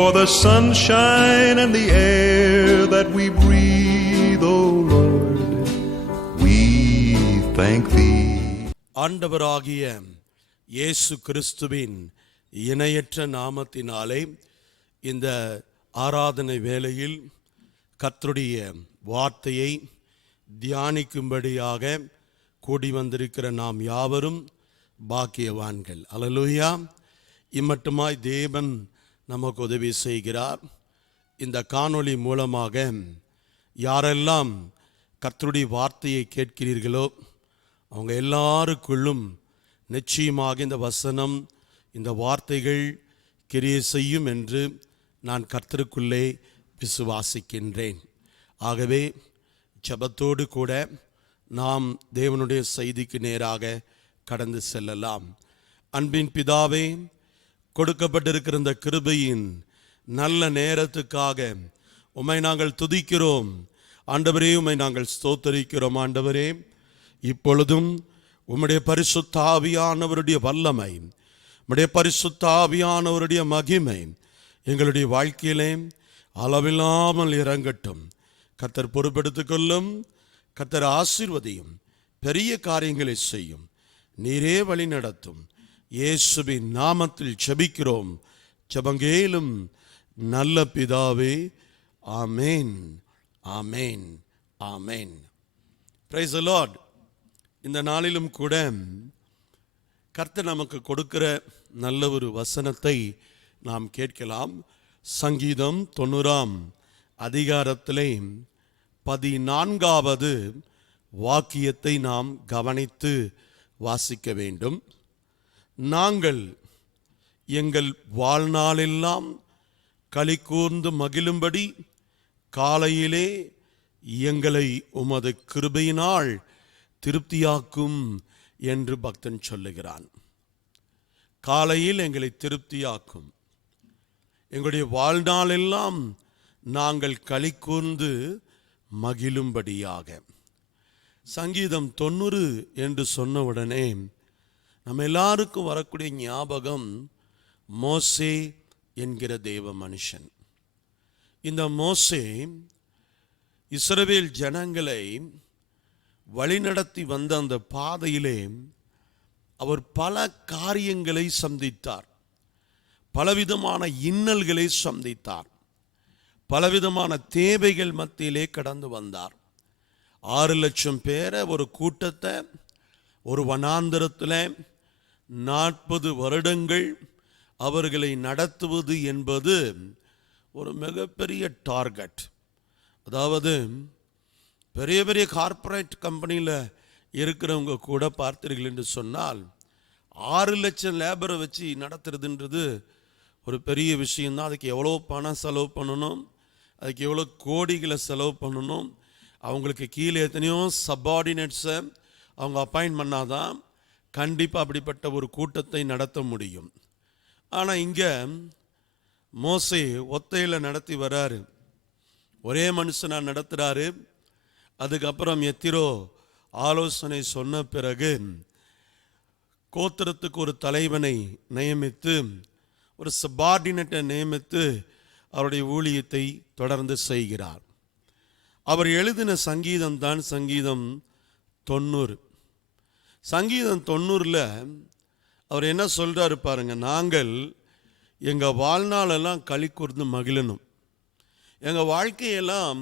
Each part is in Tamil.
for the sunshine and the air that we breathe, O Lord, we thank thee. ஆண்டவராகிய இயேசு கிறிஸ்துவின் இணையற்ற நாமத்தினாலே இந்த ஆராதனை வேளையில் கர்த்தருடைய வார்த்தையை தியானிக்கும்படியாக கூடி வந்திருக்கிற நாம் யாவரும் பாக்கியவான்கள். அல்லேலூயா. இம்மட்டுமாய் தேவன் நமக்கு உதவி செய்கிறார். இந்த காணொளி மூலமாக யாரெல்லாம் கர்த்தருடைய வார்த்தையை கேட்கிறீர்களோ அவங்க எல்லாருக்குள்ளும் நிச்சயமாக இந்த வசனம், இந்த வார்த்தைகள் கிரியை செய்யும் என்று நான் கர்த்தருக்குள்ளே விசுவாசிக்கின்றேன். ஆகவே ஜெபத்தோடு கூட நாம் தேவனுடைய செய்திக்கு நேராக கடந்து செல்லலாம். அன்பின் பிதாவே, கொடுக்கப்பட்டிருக்கிற இந்த கிருபையின் நல்ல நேரத்துக்காக உம்மை நாங்கள் துதிக்கிறோம். ஆண்டவரே, உம்மை நாங்கள் ஸ்தோத்தரிக்கிறோம். ஆண்டவரே, இப்பொழுதும் உம்முடைய பரிசுத்த ஆவியானவருடைய வல்லமை, உம்முடைய பரிசுத்த ஆவியானவருடைய மகிமை எங்களுடைய வாழ்க்கையிலே அளவில்லாமல் இறங்கட்டும். கர்த்தர் பொறுப்பெடுத்துக் கொள்ளும். கர்த்தர் ஆசீர்வதியும். பெரிய காரியங்களை செய்யும். நீரே வழி நடத்தும். இயேசுவின் நாமத்தில் ஜெபிக்கிறோம். ஜெபங்கேலும் நல்ல பிதாவே. ஆமேன், ஆமேன், ஆமேன். Praise the lord. இந்த நாளிலும் கூட கர்த்தர் நமக்கு கொடுக்கிற நல்ல ஒரு வசனத்தை நாம் கேட்கலாம். சங்கீதம் 90 அதிகாரத்திலே 14வது வாக்கியத்தை நாம் கவனித்து வாசிக்க வேண்டும். நாங்கள் எங்கள் வாழ்நாளெல்லாம் களி கூர்ந்து மகிழும்படி காலையிலே எங்களை உமது கிருபையினால் திருப்தியாக்கும் என்று பக்தன் சொல்லுகிறான். காலையில் எங்களை திருப்தியாக்கும். எங்களுடைய வாழ்நாளெல்லாம் நாங்கள் களி கூர்ந்து மகிழும்படியாக. சங்கீதம் 90 என்று சொன்ன உடனே நம்ம எல்லாருக்கும் வரக்கூடிய ஞாபகம் மோசே என்கிற தேவ மனுஷன். இந்த மோசே இஸ்ரவேல் ஜனங்களை வழிநடத்தி வந்த அந்த பாதையிலே அவர் பல காரியங்களை சந்தித்தார். பலவிதமான இன்னல்களை சந்தித்தார். பலவிதமான தேவைகள் மத்தியிலே கடந்து வந்தார். 6 லட்சம் பேரை ஒரு கூட்டத்தை ஒரு வனாந்தரத்தில் 40 வருடங்கள் அவர்களை நடத்துவது என்பது ஒரு மிகப்பெரிய டார்கெட். அதாவது பெரிய பெரிய கார்ப்பரேட் கம்பெனியில் இருக்கிறவங்க கூட பார்த்தீர்கள் என்று சொன்னால் 6 லட்சம் லேபரை வச்சு நடத்துறதுன்றது ஒரு பெரிய விஷயந்தான். அதுக்கு எவ்வளோ பணம் செலவு பண்ணணும், அதுக்கு எவ்வளோ கோடிகளை செலவு பண்ணணும், அவங்களுக்கு கீழே எத்தனையோ சப்பார்டினேட்ஸை அவங்க அப்பாயிண்ட் பண்ணாதான் கண்டிப்பாக அப்படிப்பட்ட ஒரு கூட்டத்தை நடத்த முடியும். ஆனால் இங்கே மோசே ஒத்தையில் நடத்தி வராரு. ஒரே மனுஷனாக நடத்துகிறாரு. அதுக்கப்புறம் எத்திரோ ஆலோசனை சொன்ன பிறகு கோத்திரத்துக்கு ஒரு தலைவனை நியமித்து, ஒரு சப்பார்டினேட்டை நியமித்து அவருடைய ஊழியத்தை தொடர்ந்து செய்கிறார். அவர் எழுதின சங்கீதம் தான் சங்கீதம் 90. சங்கீதம் 90ல் அவர் என்ன சொல்கிறாரு பாருங்க. நாங்கள் எங்கள் வாழ்நாளெல்லாம் களி கூர்ந்து மகிழணும். எங்கள் வாழ்க்கையெல்லாம்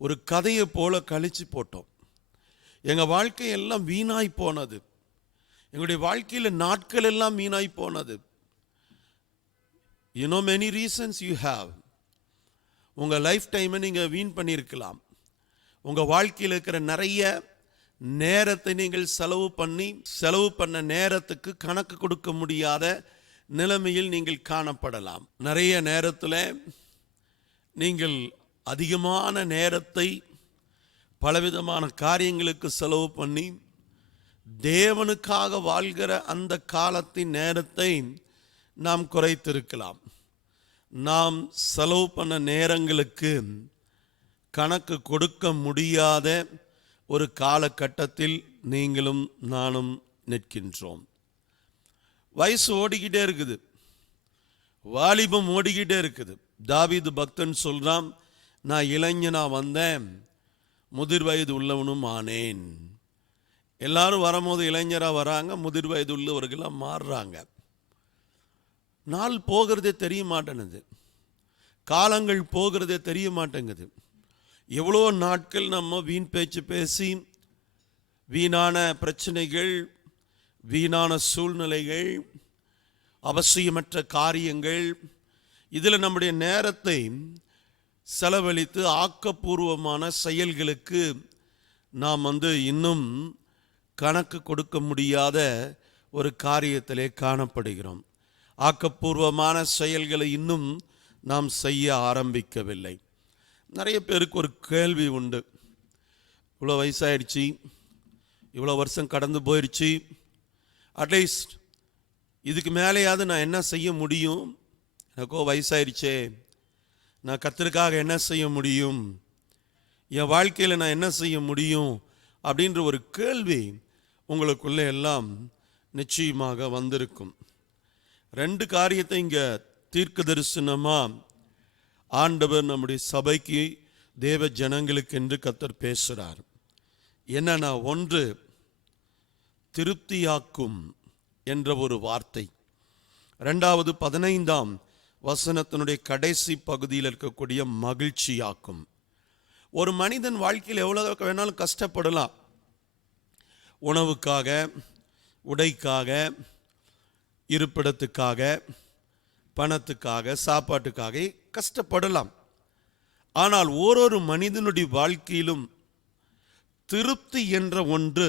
ஒரு கதையை போல கழிச்சு போட்டோம். எங்கள் வாழ்க்கையெல்லாம் வீணாய் போனது. எங்களுடைய வாழ்க்கையில் நாட்கள் எல்லாம் வீணாய் போனது. You know many reasons you have. உங்கள் லைஃப் டைமை நீங்கள் வீண் பண்ணியிருக்கலாம். உங்கள் வாழ்க்கையில் இருக்கிற நிறைய நேரத்தை நீங்கள் செலவு பண்ண நேரத்துக்கு கணக்கு கொடுக்க முடியாத நிலைமையில் நீங்கள் காணப்படலாம். நிறைய நேரத்தில் நீங்கள் அதிகமான நேரத்தை பலவிதமான காரியங்களுக்கு செலவு பண்ணி தேவனுக்காக வாழ்கிற அந்த காலத்தின் நேரத்தை நாம் குறைத்திருக்கலாம். நாம் செலவு பண்ண நேரங்களுக்கு கணக்கு கொடுக்க முடியாத ஒரு காலகட்டத்தில் நீங்களும் நானும் நிற்கின்றோம். வயசு ஓடிக்கிட்டே இருக்குது. வாலிபம் ஓடிக்கிட்டே இருக்குது. தாவீது பக்தன் சொல்றான், நான் இளைஞனா வந்தேன், முதிர் வயது உள்ளவனும் ஆனேன். எல்லாரும் வரும்போது இளைஞராக வராங்க, முதிர் வயது உள்ளவர்களாக மாறுறாங்க. நாள் போகிறதே தெரிய மாட்டேங்குது, காலங்கள் போகிறதே தெரிய மாட்டேங்குது. எவ்வளோ நாட்கள் நம்ம வீண் பேச்சு பேசி, வீணான பிரச்சனைகள், வீணான சூழ்நிலைகள், அவசியமற்ற காரியங்கள், இதில் நம்முடைய நேரத்தை செலவழித்து ஆக்கப்பூர்வமான செயல்களுக்கு நாம் இன்னும் கணக்கு கொடுக்க முடியாத ஒரு காரியத்திலே காணப்படுகிறோம். ஆக்கப்பூர்வமான செயல்களை இன்னும் நாம் செய்ய ஆரம்பிக்கவில்லை. நிறைய பேருக்கு ஒரு கேள்வி உண்டு, இவ்வளோ வயசாயிடுச்சு, இவ்வளோ வருஷம் கடந்து போயிடுச்சு, அட்லீஸ்ட் இதுக்கு மேலேயாவது நான் என்ன செய்ய முடியும்? எனக்கோ வயசாயிடுச்சே, நான் கர்த்தருக்காக என்ன செய்ய முடியும்? என் வாழ்க்கையில் நான் என்ன செய்ய முடியும்? அப்படின்ற ஒரு கேள்வி உங்களுக்குள்ளே எல்லாம் நிச்சயமாக வந்திருக்கும். 2 காரியத்தை இங்கே தீர்க்க தரிசனமாக ஆண்டவர் நம்முடைய சபைக்கு, தேவ ஜனங்களுக்கு என்று கர்த்தர் பேசுகிறார். என்னன்னா, 1 திருப்தியாக்கும் என்ற ஒரு வார்த்தை. 2வது 15ஆம் வசனத்தினுடைய கடைசி பகுதியில் இருக்கக்கூடிய மகிழ்ச்சியாக்கும். ஒரு மனிதன் வாழ்க்கையில் எவ்வளவு வேணாலும் கஷ்டப்படலாம், உணவுக்காக, உடைக்காக, இருப்பிடத்துக்காக, பணத்துக்காக, சாப்பாட்டுக்காக கஷ்டப்படலாம். ஆனால் ஓரொரு மனிதனுடைய வாழ்க்கையிலும் திருப்தி என்ற ஒன்று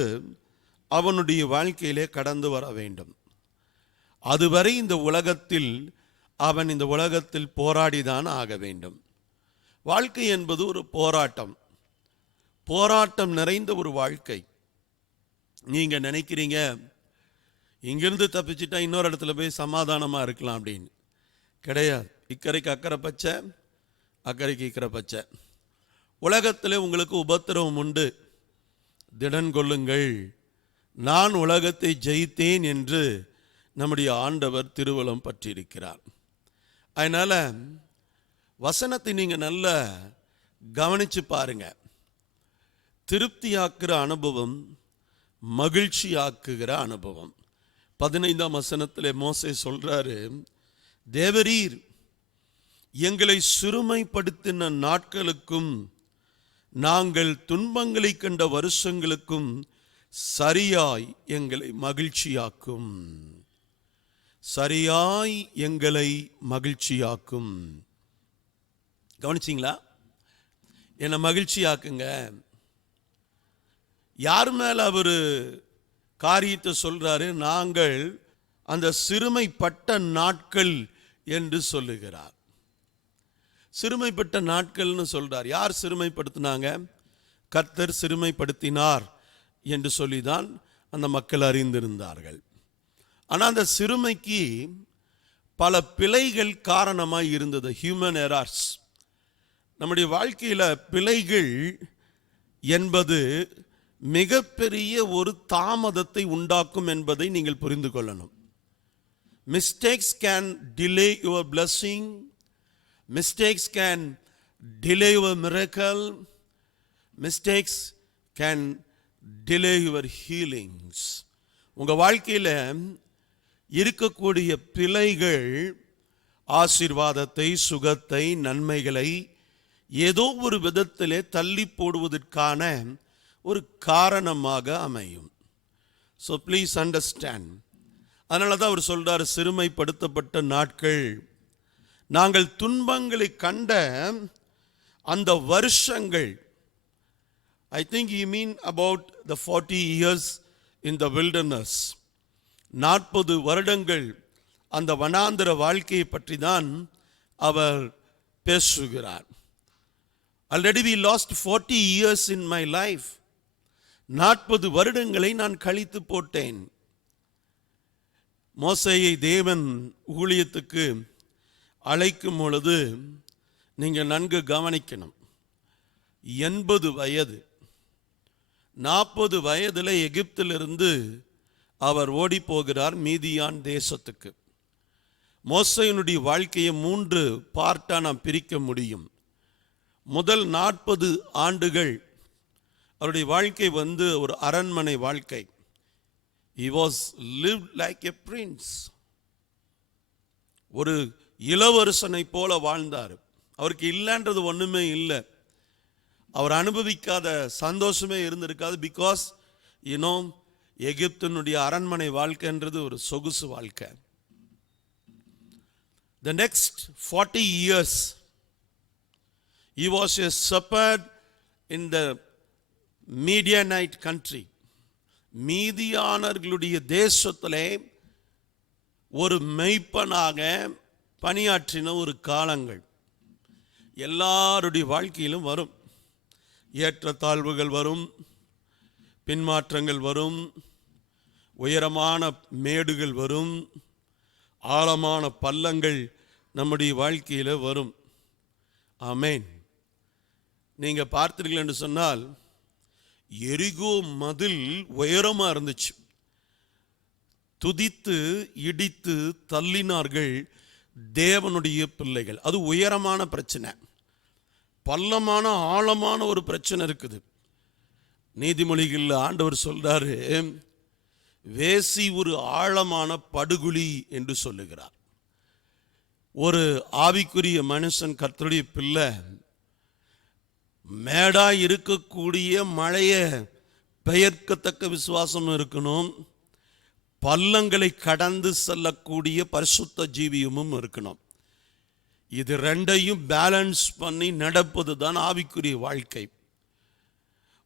அவனுடைய வாழ்க்கையிலே கடந்து வர வேண்டும். அதுவரை இந்த உலகத்தில் அவன் இந்த உலகத்தில் போராடிதான் ஆக வேண்டும். வாழ்க்கை என்பது ஒரு போராட்டம், போராட்டம் நிறைந்த ஒரு வாழ்க்கை. நீங்க நினைக்கிறீங்க இங்கிருந்து தப்பிச்சுட்டா இன்னொரு இடத்துல போய் சமாதானமா இருக்கலாம் அப்படின்னு. கிடையாது. இக்கரைக்கு அக்கறை பச்சை, அக்கறைக்கு இக்கரை பச்சை. உலகத்தில் உங்களுக்கு உபத்திரவம் உண்டு, திடன் கொள்ளுங்கள், நான் உலகத்தை ஜெயித்தேன் என்று நம்முடைய ஆண்டவர் திருவலம் பற்றியிருக்கிறார். அதனால வசனத்தை நீங்க நல்ல கவனிச்சு பாருங்க. திருப்தியாக்குற அனுபவம், மகிழ்ச்சியாக்குகிற அனுபவம். 15ஆம் வசனத்திலே மோசே சொல்றாரு, தேவரீர் எங்களை சிறுமைப்படுத்தின நாட்களுக்கும் நாங்கள் துன்பங்களை கண்ட வருஷங்களுக்கும் சரியாய் எங்களை மகிழ்ச்சியாக்கும், சரியாய் எங்களை மகிழ்ச்சியாக்கும். கவனிச்சிங்களா? என்னை மகிழ்ச்சியாக்குங்க. யார் மேல அவர் காரியத்தை சொல்றாரு? நாங்கள் அந்த சிறுமைப்பட்ட நாட்கள் என்று சொல்லுகிறார். சிறுமைப்பட்ட நாட்கள்னு சொல்றார். யார் சிறுமைப்படுத்தினாங்க? கர்த்தர் சிறுமைப்படுத்தினார் என்று சொல்லிதான் அந்த மக்கள் அறிந்திருந்தார்கள். ஆனால் அந்த சிறுமைக்கு பல பிழைகள் காரணமாக இருந்தது. Human errors. நம்முடைய வாழ்க்கையில் பிழைகள் என்பது மிகப்பெரிய ஒரு தாமதத்தை உண்டாக்கும் என்பதை நீங்கள் புரிந்து கொள்ளணும். Mistakes can delay your blessing, mistakes can delay your miracle, mistakes can delay your healings. உங்கள் வாழ்க்கையில் இருக்கக்கூடிய பிழைகள் ஆசீர்வாதத்தை, சுகத்தை, நன்மைகளை ஏதோ ஒரு விதத்திலே தள்ளி போடுவதற்கான ஒரு காரணமாக அமையும். So please understand. அதனால தான் அவர் சொல்றார், சிறுமைப்படுத்தப்பட்ட நாட்கள், நாங்கள் துன்பங்களை கண்ட அந்த வருஷங்கள். I think you mean about the 40 years in the wilderness. 40 வருடங்கள் அந்த வனாந்தர வாழ்க்கையை பற்றி தான் அவர் பேசுகிறார். Already we lost 40 years in my life. 40 வருடங்களை நான் கழித்து போட்டேன். மோசேயை தேவன் ஊழியத்துக்கு அழைக்கும் பொழுது நீங்கள் நன்கு கவனிக்கணும். 80 வயது, 40 வயதில் எகிப்திலிருந்து அவர் ஓடி போகிறார் மீதியான் தேசத்துக்கு. மோசேயினுடைய வாழ்க்கையை 3 பார்ட்டா நாம் பிரிக்க முடியும். முதல் 40 ஆண்டுகள் அவருடைய வாழ்க்கை ஒரு அரண்மனை வாழ்க்கை. He was lived like a prince. ஒரு இளவரசனை போல வாழ்ந்தார். அவருக்கு இல்லைன்றது ஒண்ணுமே இல்லை. அவர் அனுபவிக்காத சந்தோஷமே இருந்திருக்காது. பிகாஸ் எகிப்தினுடைய அரண்மனை வாழ்க்கைன்றது ஒரு சொகுசு வாழ்க்கை. The next 40 years he was a shepherd in the Midianite country. மீதியானர்களுடைய தேசத்திலே ஒரு மெய்ப்பனாக பணியாற்றின ஒரு காலங்கள். எல்லாருடைய வாழ்க்கையிலும் வரும். ஏற்றத்தாழ்வுகள் வரும், பின்மாற்றங்கள் வரும், உயரமான மேடுகள் வரும், ஆழமான பள்ளங்கள் நம்முடைய வாழ்க்கையில் வரும். ஆமென். நீங்க பார்த்தீர்கள் என்று சொன்னால் எரிகோ மதில் உயரமா இருந்துச்சு. துதித்து இடித்து தள்ளினார்கள் தேவனுடைய பிள்ளைகள். அது உயரமான பிரச்சனை. பள்ளமான ஆழமான ஒரு பிரச்சனை இருக்குது. நீதிமொழிகள் ஆண்டவர் சொல்றாரு, வேசி ஒரு ஆழமான படுகுழி என்று சொல்லுகிறார். ஒரு ஆவிக்குரிய மனுஷன், கர்த்தருடைய பிள்ளை, மேடா இருக்கக்கூடிய மழைய பெயர்க்கத்தக்க விசுவாசம் இருக்கணும். பள்ளங்களை கடந்து செல்லக்கூடிய பரிசுத்த ஜீவியமும் இருக்கணும். இது ரெண்டையும் பேலன்ஸ் பண்ணி நடப்பது தான் ஆவிக்குரிய வாழ்க்கை.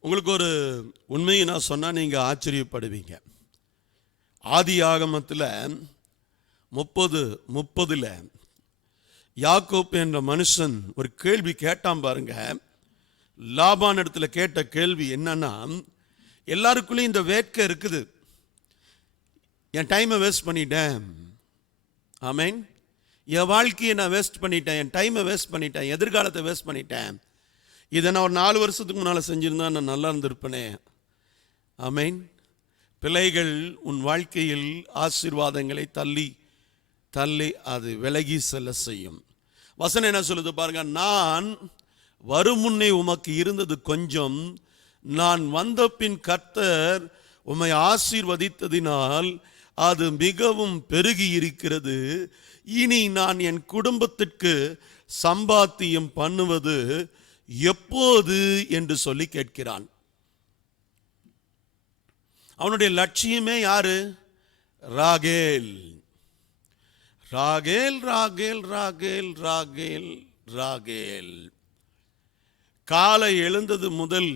உங்களுக்கு ஒரு உண்மையை நான் சொன்னா நீங்க ஆச்சரியப்படுவீங்க. ஆதி ஆகமத்தில் 30:30 யாக்கோப் என்ற மனுஷன் ஒரு கேள்வி கேட்டான் பாருங்க. லாபான் இடத்துல கேட்ட கேள்வி என்னன்னா, எல்லாருக்குள்ளேயும் இந்த வேட்கை இருக்குது, என் டைமை வேஸ்ட் பண்ணிட்டேன், ஆமென், என் வாழ்க்கையை நான் வேஸ்ட் பண்ணிட்டேன், என் டைமை வேஸ்ட் பண்ணிட்டேன், எதிர்காலத்தை வேஸ்ட் பண்ணிட்டேன், இதை நான் ஒரு 4 வருஷத்துக்கு முன்னால் செஞ்சிருந்தா நான் நல்லா இருந்திருப்பேனே. ஆமென். பிள்ளைகள் உன் வாழ்க்கையில் ஆசீர்வாதங்களை தள்ளி தள்ளி அது விலகி செல்ல செய்யும். வசனம் என்ன சொல்லுது பாருங்க, நான் வரும் முன்னே உமக்கு இருந்தது கொஞ்சம், நான் வந்த பின் கர்த்தர் உம்மை ஆசீர்வதித்ததினால் அது மிகவும் பெருகி இருக்கிறது. இனி நான் என் குடும்பத்திற்கு சம்பாத்தியம் பண்ணுவது எப்போது என்று சொல்லி கேட்கிறான். அவனுடைய லட்சியமே யாரு? ராகேல். ராகேல் ராகேல் ராகேல் ராகேல் ராகேல். காலை எழுந்தது முதல்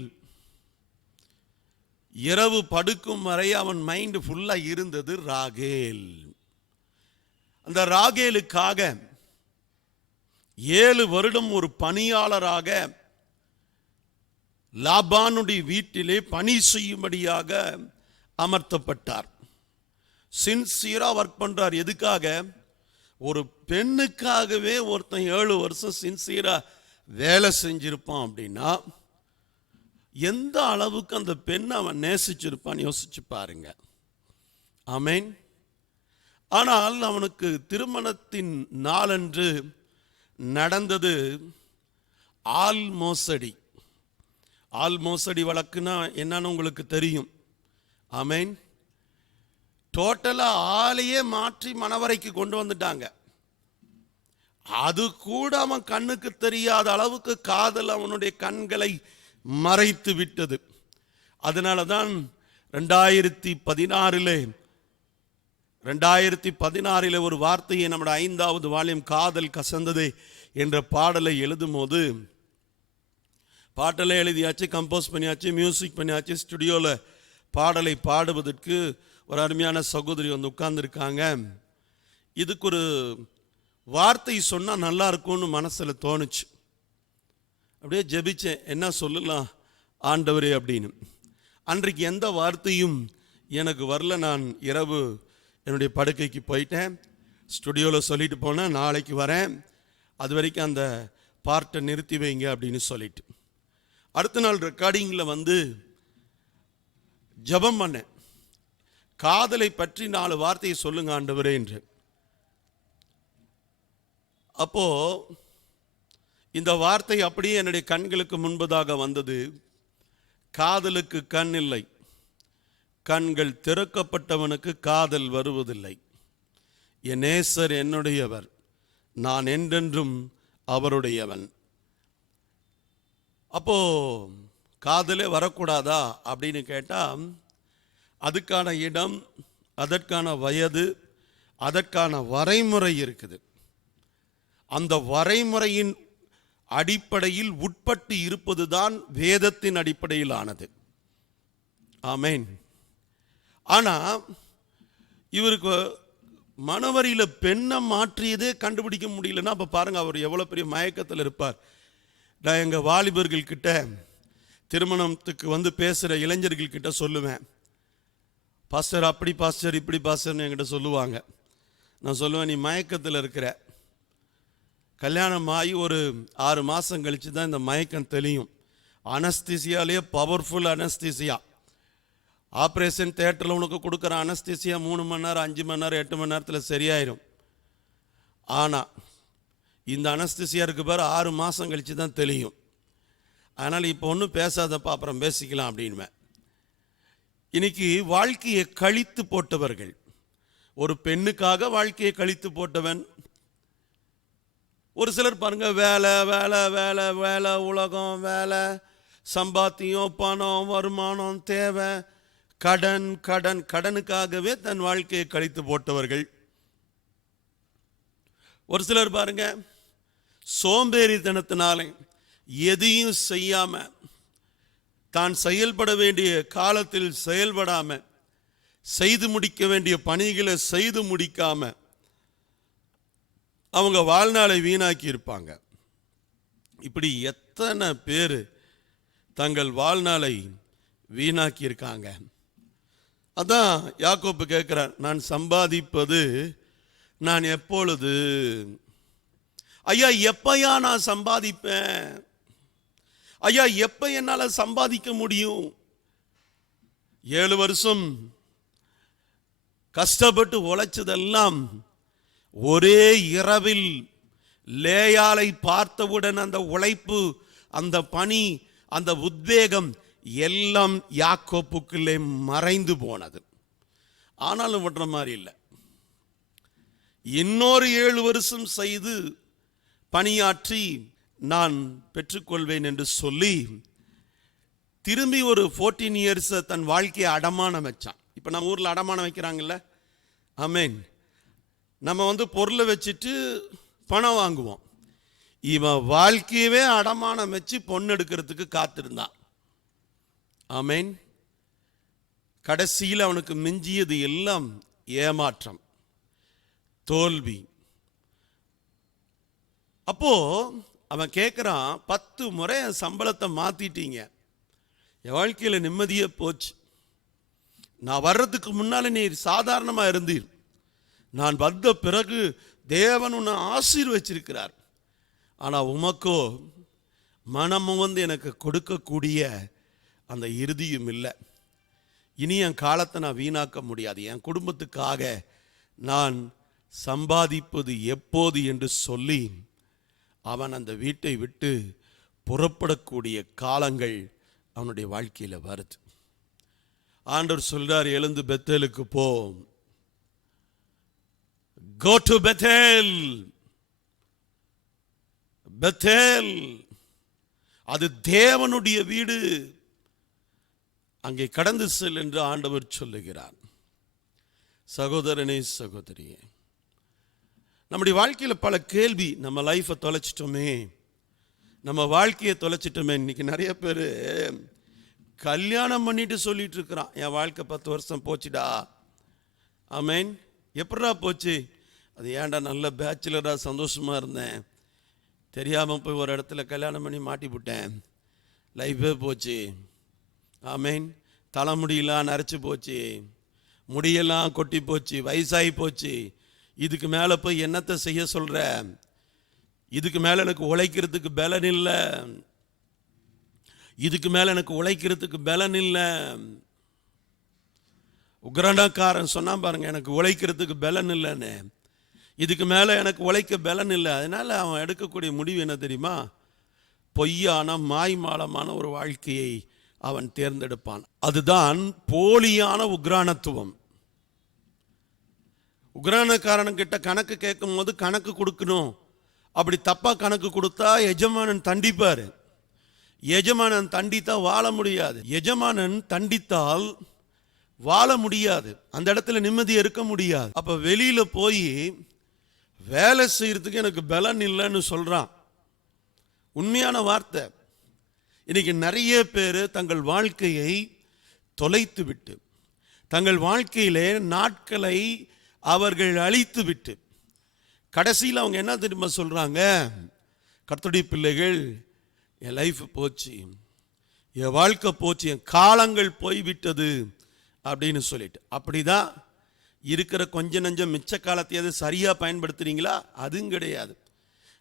இரவு படுக்கும் வரை அவன் மைண்ட் ஃபுல்லா இருந்தது ராகேல். அந்த ராகேலுக்காக 7 வருடம் ஒரு பணியாளராக லாபானுடைய வீட்டிலே பணி செய்யும்படியாக அமர்த்தப்பட்டார். சின்சியரா ஒர்க் பண்றார். எதுக்காக? ஒரு பெண்ணுக்காகவே ஒருத்தன் 7 வருஷம் சின்சியரா வேலை செஞ்சிருப்பான் அப்படின்னா எந்த அளவுக்கு அந்த பெண்ணை அவன் நேசிச்சிருப்பான் யோசிச்சு பாருங்க. ஆமென். ஆனால் அவனுக்கு திருமணத்தின் நாளன்று நடந்தது ஆள் மோசடி. ஆள் மோசடி வழக்குனா என்னன்னு உங்களுக்கு தெரியும். ஆமென். டோட்டலா ஆளையே மாற்றி மணவரைக்கு கொண்டு வந்துட்டாங்க. அது கூட அவன் கண்ணுக்கு தெரியாத அளவுக்கு காதல் அவனுடைய கண்களை மறைத்து விட்டது. அதனால தான் 2016 ஒரு வார்த்தையை நம்முடைய 5வது வால்யூம் காதல் கசந்ததே என்ற பாடலை எழுதும் போது, பாட்டலை எழுதியாச்சு, கம்போஸ் பண்ணியாச்சு, மியூசிக் பண்ணியாச்சு, ஸ்டுடியோவில் பாடலை பாடுவதற்கு ஒரு அருமையான சகோதரி வந்து உட்கார்ந்துருக்காங்க. இதுக்கு ஒரு வார்த்தை சொன்னால் நல்லா இருக்கும்னு மனசில் தோணுச்சு. அப்படியே ஜெபிச்சேன், என்ன சொல்லலாம் ஆண்டவரே அப்படின்னு. அன்றைக்கு எந்த வார்த்தையும் எனக்கு வரல. நான் இரவு என்னுடைய படுக்கைக்கு போயிட்டேன். ஸ்டுடியோவில் சொல்லிட்டு போனேன், நாளைக்கு வரேன், அது வரைக்கும் அந்த பார்ட்டை நிறுத்தி வைங்க அப்படின்னு சொல்லிட்டு. அடுத்த நாள் ரெக்கார்டிங்கில் வந்து ஜெபம் பண்ணேன். காதலை பற்றி 4 வார்த்தையை சொல்லுங்க ஆண்டவரே என்று. அப்போ இந்த வார்த்தை அப்படியே என்னுடைய கண்களுக்கு முன்பதாக வந்தது. காதலுக்கு கண் இல்லை, கண்கள் திறக்கப்பட்டவனுக்கு காதல் வருவதில்லை. என் நேசர் என்னுடையவர், நான் என்றென்றும் அவருடையவன். அப்போ காதலே வரக்கூடாதா அப்படின்னு கேட்டால், அதுக்கான இடம், அதற்கான வயது, அதற்கான வரைமுறை இருக்குது. அந்த வரைமுறையின் அடிப்படையில் உட்பட்டு இருப்பதுதான் வேதத்தின் அடிப்படையிலானது. ஆமென். ஆனா இவருக்கு மனவரியில பெண்ணை மாற்றியதே கண்டுபிடிக்க முடியலன்னா அப்ப பாருங்க அவர் எவ்வளவு பெரிய மயக்கத்தில் இருப்பார். நான் எங்க வாலிபர்கள் கிட்ட, திருமணத்துக்கு வந்து பேசுற இளைஞர்கள் கிட்ட சொல்லுவேன், பாஸ்டர் அப்படி பாஸ்டர் இப்படி பாஸ்டர்னு என்கிட்ட சொல்லுவாங்க. நான் சொல்லுவேன், நீ மயக்கத்தில் இருக்கிற. கல்யாணம் ஆகி ஒரு 6 மாதம் கழித்து தான் இந்த மயக்கம் தெளியும். அனஸ்தீசியாலேயே பவர்ஃபுல் அனஸ்தீசியா. ஆப்ரேஷன் தியேட்டரில் உனக்கு கொடுக்குற அனஸ்தீசியா 3 மணி நேரம் 5 மணி நேரம் 8 மணி நேரத்தில் சரியாயிடும். ஆனால் இந்த அனஸ்தீசியா இருக்கு பாரு, 6 மாதம் கழித்து தான் தெளியும். அதனால் இப்போ ஒன்றும் பேசாதப்பா, அப்புறம் பேசிக்கலாம் அப்படின்வேன். இன்னைக்கு வாழ்க்கையை கழித்து போட்டவர்கள், ஒரு பெண்ணுக்காக வாழ்க்கையை கழித்து போட்டவன். ஒரு சிலர் பாருங்க, வேலை வேலை வேலை வேலை, உலகம், வேலை, சம்பாத்தியம், பணம், வருமானம், தேவை, கடன் கடன், கடனுக்காகவே தன் வாழ்க்கையை கழித்து போட்டவர்கள். ஒரு சிலர் பாருங்க, சோம்பேறித்தனத்தினாலே எதையும் செய்யாம, தான் செயல்பட வேண்டிய காலத்தில் செயல்படாம, செய்து முடிக்க வேண்டிய பணிகளை செய்து முடிக்காம அவங்க வாழ்நாளை வீணாக்கி இருப்பாங்க. இப்படி எத்தனை பேர் தங்கள் வாழ்நாளை வீணாக்கி இருக்காங்க. அதான் யாக்கோபு கேட்கிறார், நான் சம்பாதிப்பது நான் எப்பொழுது? ஐயா எப்பயா நான் சம்பாதிப்பேன்? ஐயா எப்ப என்னால சம்பாதிக்க முடியும்? 7 வருஷம் கஷ்டப்பட்டு உழைச்சதெல்லாம் ஒரே இரவில் லேயாளை பார்த்தவுடன் அந்த உழைப்பு, அந்த பணி, அந்த உத்வேகம் எல்லாம் யாக்கோப்புக்குள்ளே மறைந்து போனது. ஆனாலும் விடுற மாதிரி இல்லை. இன்னொரு 7 வருஷம் செய்து பணியாற்றி நான் பெற்றுக்கொள்வேன் என்று சொல்லி திரும்பி ஒரு 14 இயர்ஸ் தன் வாழ்க்கையை அடமானம் வச்சான். இப்போ நம்ம ஊரில் அடமானம் வைக்கிறாங்கல்ல, ஆமென். நம்ம பொருளை வச்சுட்டு பணம் வாங்குவோம். இவன் வாழ்க்கையவே அடமானம் வச்சு பொண்ணு எடுக்கிறதுக்கு காத்திருந்தான். ஆமென். கடைசியில் அவனுக்கு மிஞ்சியது எல்லாம் ஏமாற்றம், தோல்வி. அப்போ அவன் கேட்குறான், 10 முறை என் சம்பளத்தை மாத்திட்டீங்க, என் வாழ்க்கையில் நிம்மதியே போச்சு. நான் வர்றதுக்கு முன்னால நீ சாதாரணமா இருந்தீர், நான் வந்த பிறகு தேவன் உன்னை ஆசீர்வச்சிருக்கிறார். ஆனால் உமக்கோ மனமும் எனக்கு கொடுக்கக்கூடிய அந்த இறுதியும் இல்லை. இனி என் காலத்தை நான் வீணாக்க முடியாது, என் குடும்பத்துக்காக நான் சம்பாதிப்பது எப்போது என்று சொல்லி அவன் அந்த வீட்டை விட்டு புறப்படக்கூடிய காலங்கள் அவனுடைய வாழ்க்கையில் வருது. ஆண்டவர் சொல்றார், எழுந்து பெத்தேலுக்கு போ. Go to Bethel. Bethel அது தேவனுடைய வீடு, அங்கே கடந்து செல் என்று ஆண்டவர் சொல்லுகிறார். சகோதரனே, சகோதரியே, நம்முடைய வாழ்க்கையில் பல கேள்வி. நம்ம லைஃபை தொலைச்சிட்டோமே, நம்ம வாழ்க்கையை தொலைச்சிட்டோமே. இன்னைக்கு நிறைய பேர் கல்யாணம் பண்ணிட்டு சொல்லிட்டு இருக்கிறான், என் வாழ்க்கை 10 வருஷம் போச்சுடா. ஆமென். எப்படா போச்சு? அது ஏன்டா நல்ல பேச்சுலராக சந்தோஷமாக இருந்தேன், தெரியாமல் போய் ஒரு இடத்துல கல்யாணம் பண்ணி மாட்டிவிட்டேன், லைஃபே போச்சு. ஆமென். தலைமுடியெல்லாம் நரைச்சி போச்சு, முடியெல்லாம் கொட்டி போச்சு, வயசாகி போச்சு. இதுக்கு மேலே போய் என்னத்தை செய்ய சொல்கிற? இதுக்கு மேலே எனக்கு உழைக்கிறதுக்கு பலன் இல்லை, இதுக்கு மேலே எனக்கு உழைக்கிறதுக்கு பலன் இல்லை. உக்ரண்டக்காரன் சொன்னான் பாருங்க, எனக்கு உழைக்கிறதுக்கு பலன் இல்லைன்னு. இதுக்கு மேலே எனக்கு உழைக்க பலன் இல்லை. அதனால் அவன் எடுக்கக்கூடிய முடிவு என்ன தெரியுமா? பொய்யான மாய்மாலமான ஒரு வாழ்க்கையை அவன் தேர்ந்தெடுப்பான். அதுதான் போலியான உக்ரானத்துவம். உக்ரானக்காரன்கிட்ட கணக்கு கேட்கும் போது கணக்கு கொடுக்கணும். அப்படி தப்பா கணக்கு கொடுத்தா எஜமானன் தண்டிப்பார். எஜமானன் தண்டித்தா வாழ முடியாது. எஜமானன் தண்டித்தால் வாழ முடியாது, அந்த இடத்துல நிம்மதியாக இருக்க முடியாது. அப்ப வெளியில போய் வேலை செய்யறதுக்கு எனக்கு பலன் இல்லைன்னு சொல்றான். உண்மையான வார்த்தை. இன்னைக்கு நிறைய பேர் தங்கள் வாழ்க்கையை தொலைத்து விட்டு, தங்கள் வாழ்க்கையிலே நாட்களை அவர்கள் அழித்து விட்டு, கடைசியில் அவங்க என்ன தெரியுமா சொல்றாங்க? கர்த்தருடைய பிள்ளைகள், என் லைஃப் போச்சு, என் வாழ்க்கை போச்சு, என் காலங்கள் போய்விட்டது அப்படின்னு சொல்லிட்டு. அப்படிதான் இருக்கிற கொஞ்ச நஞ்சம் மிச்ச காலத்தையாவது சரியா பயன்படுத்துறீங்களா? அதுவும் கிடையாது.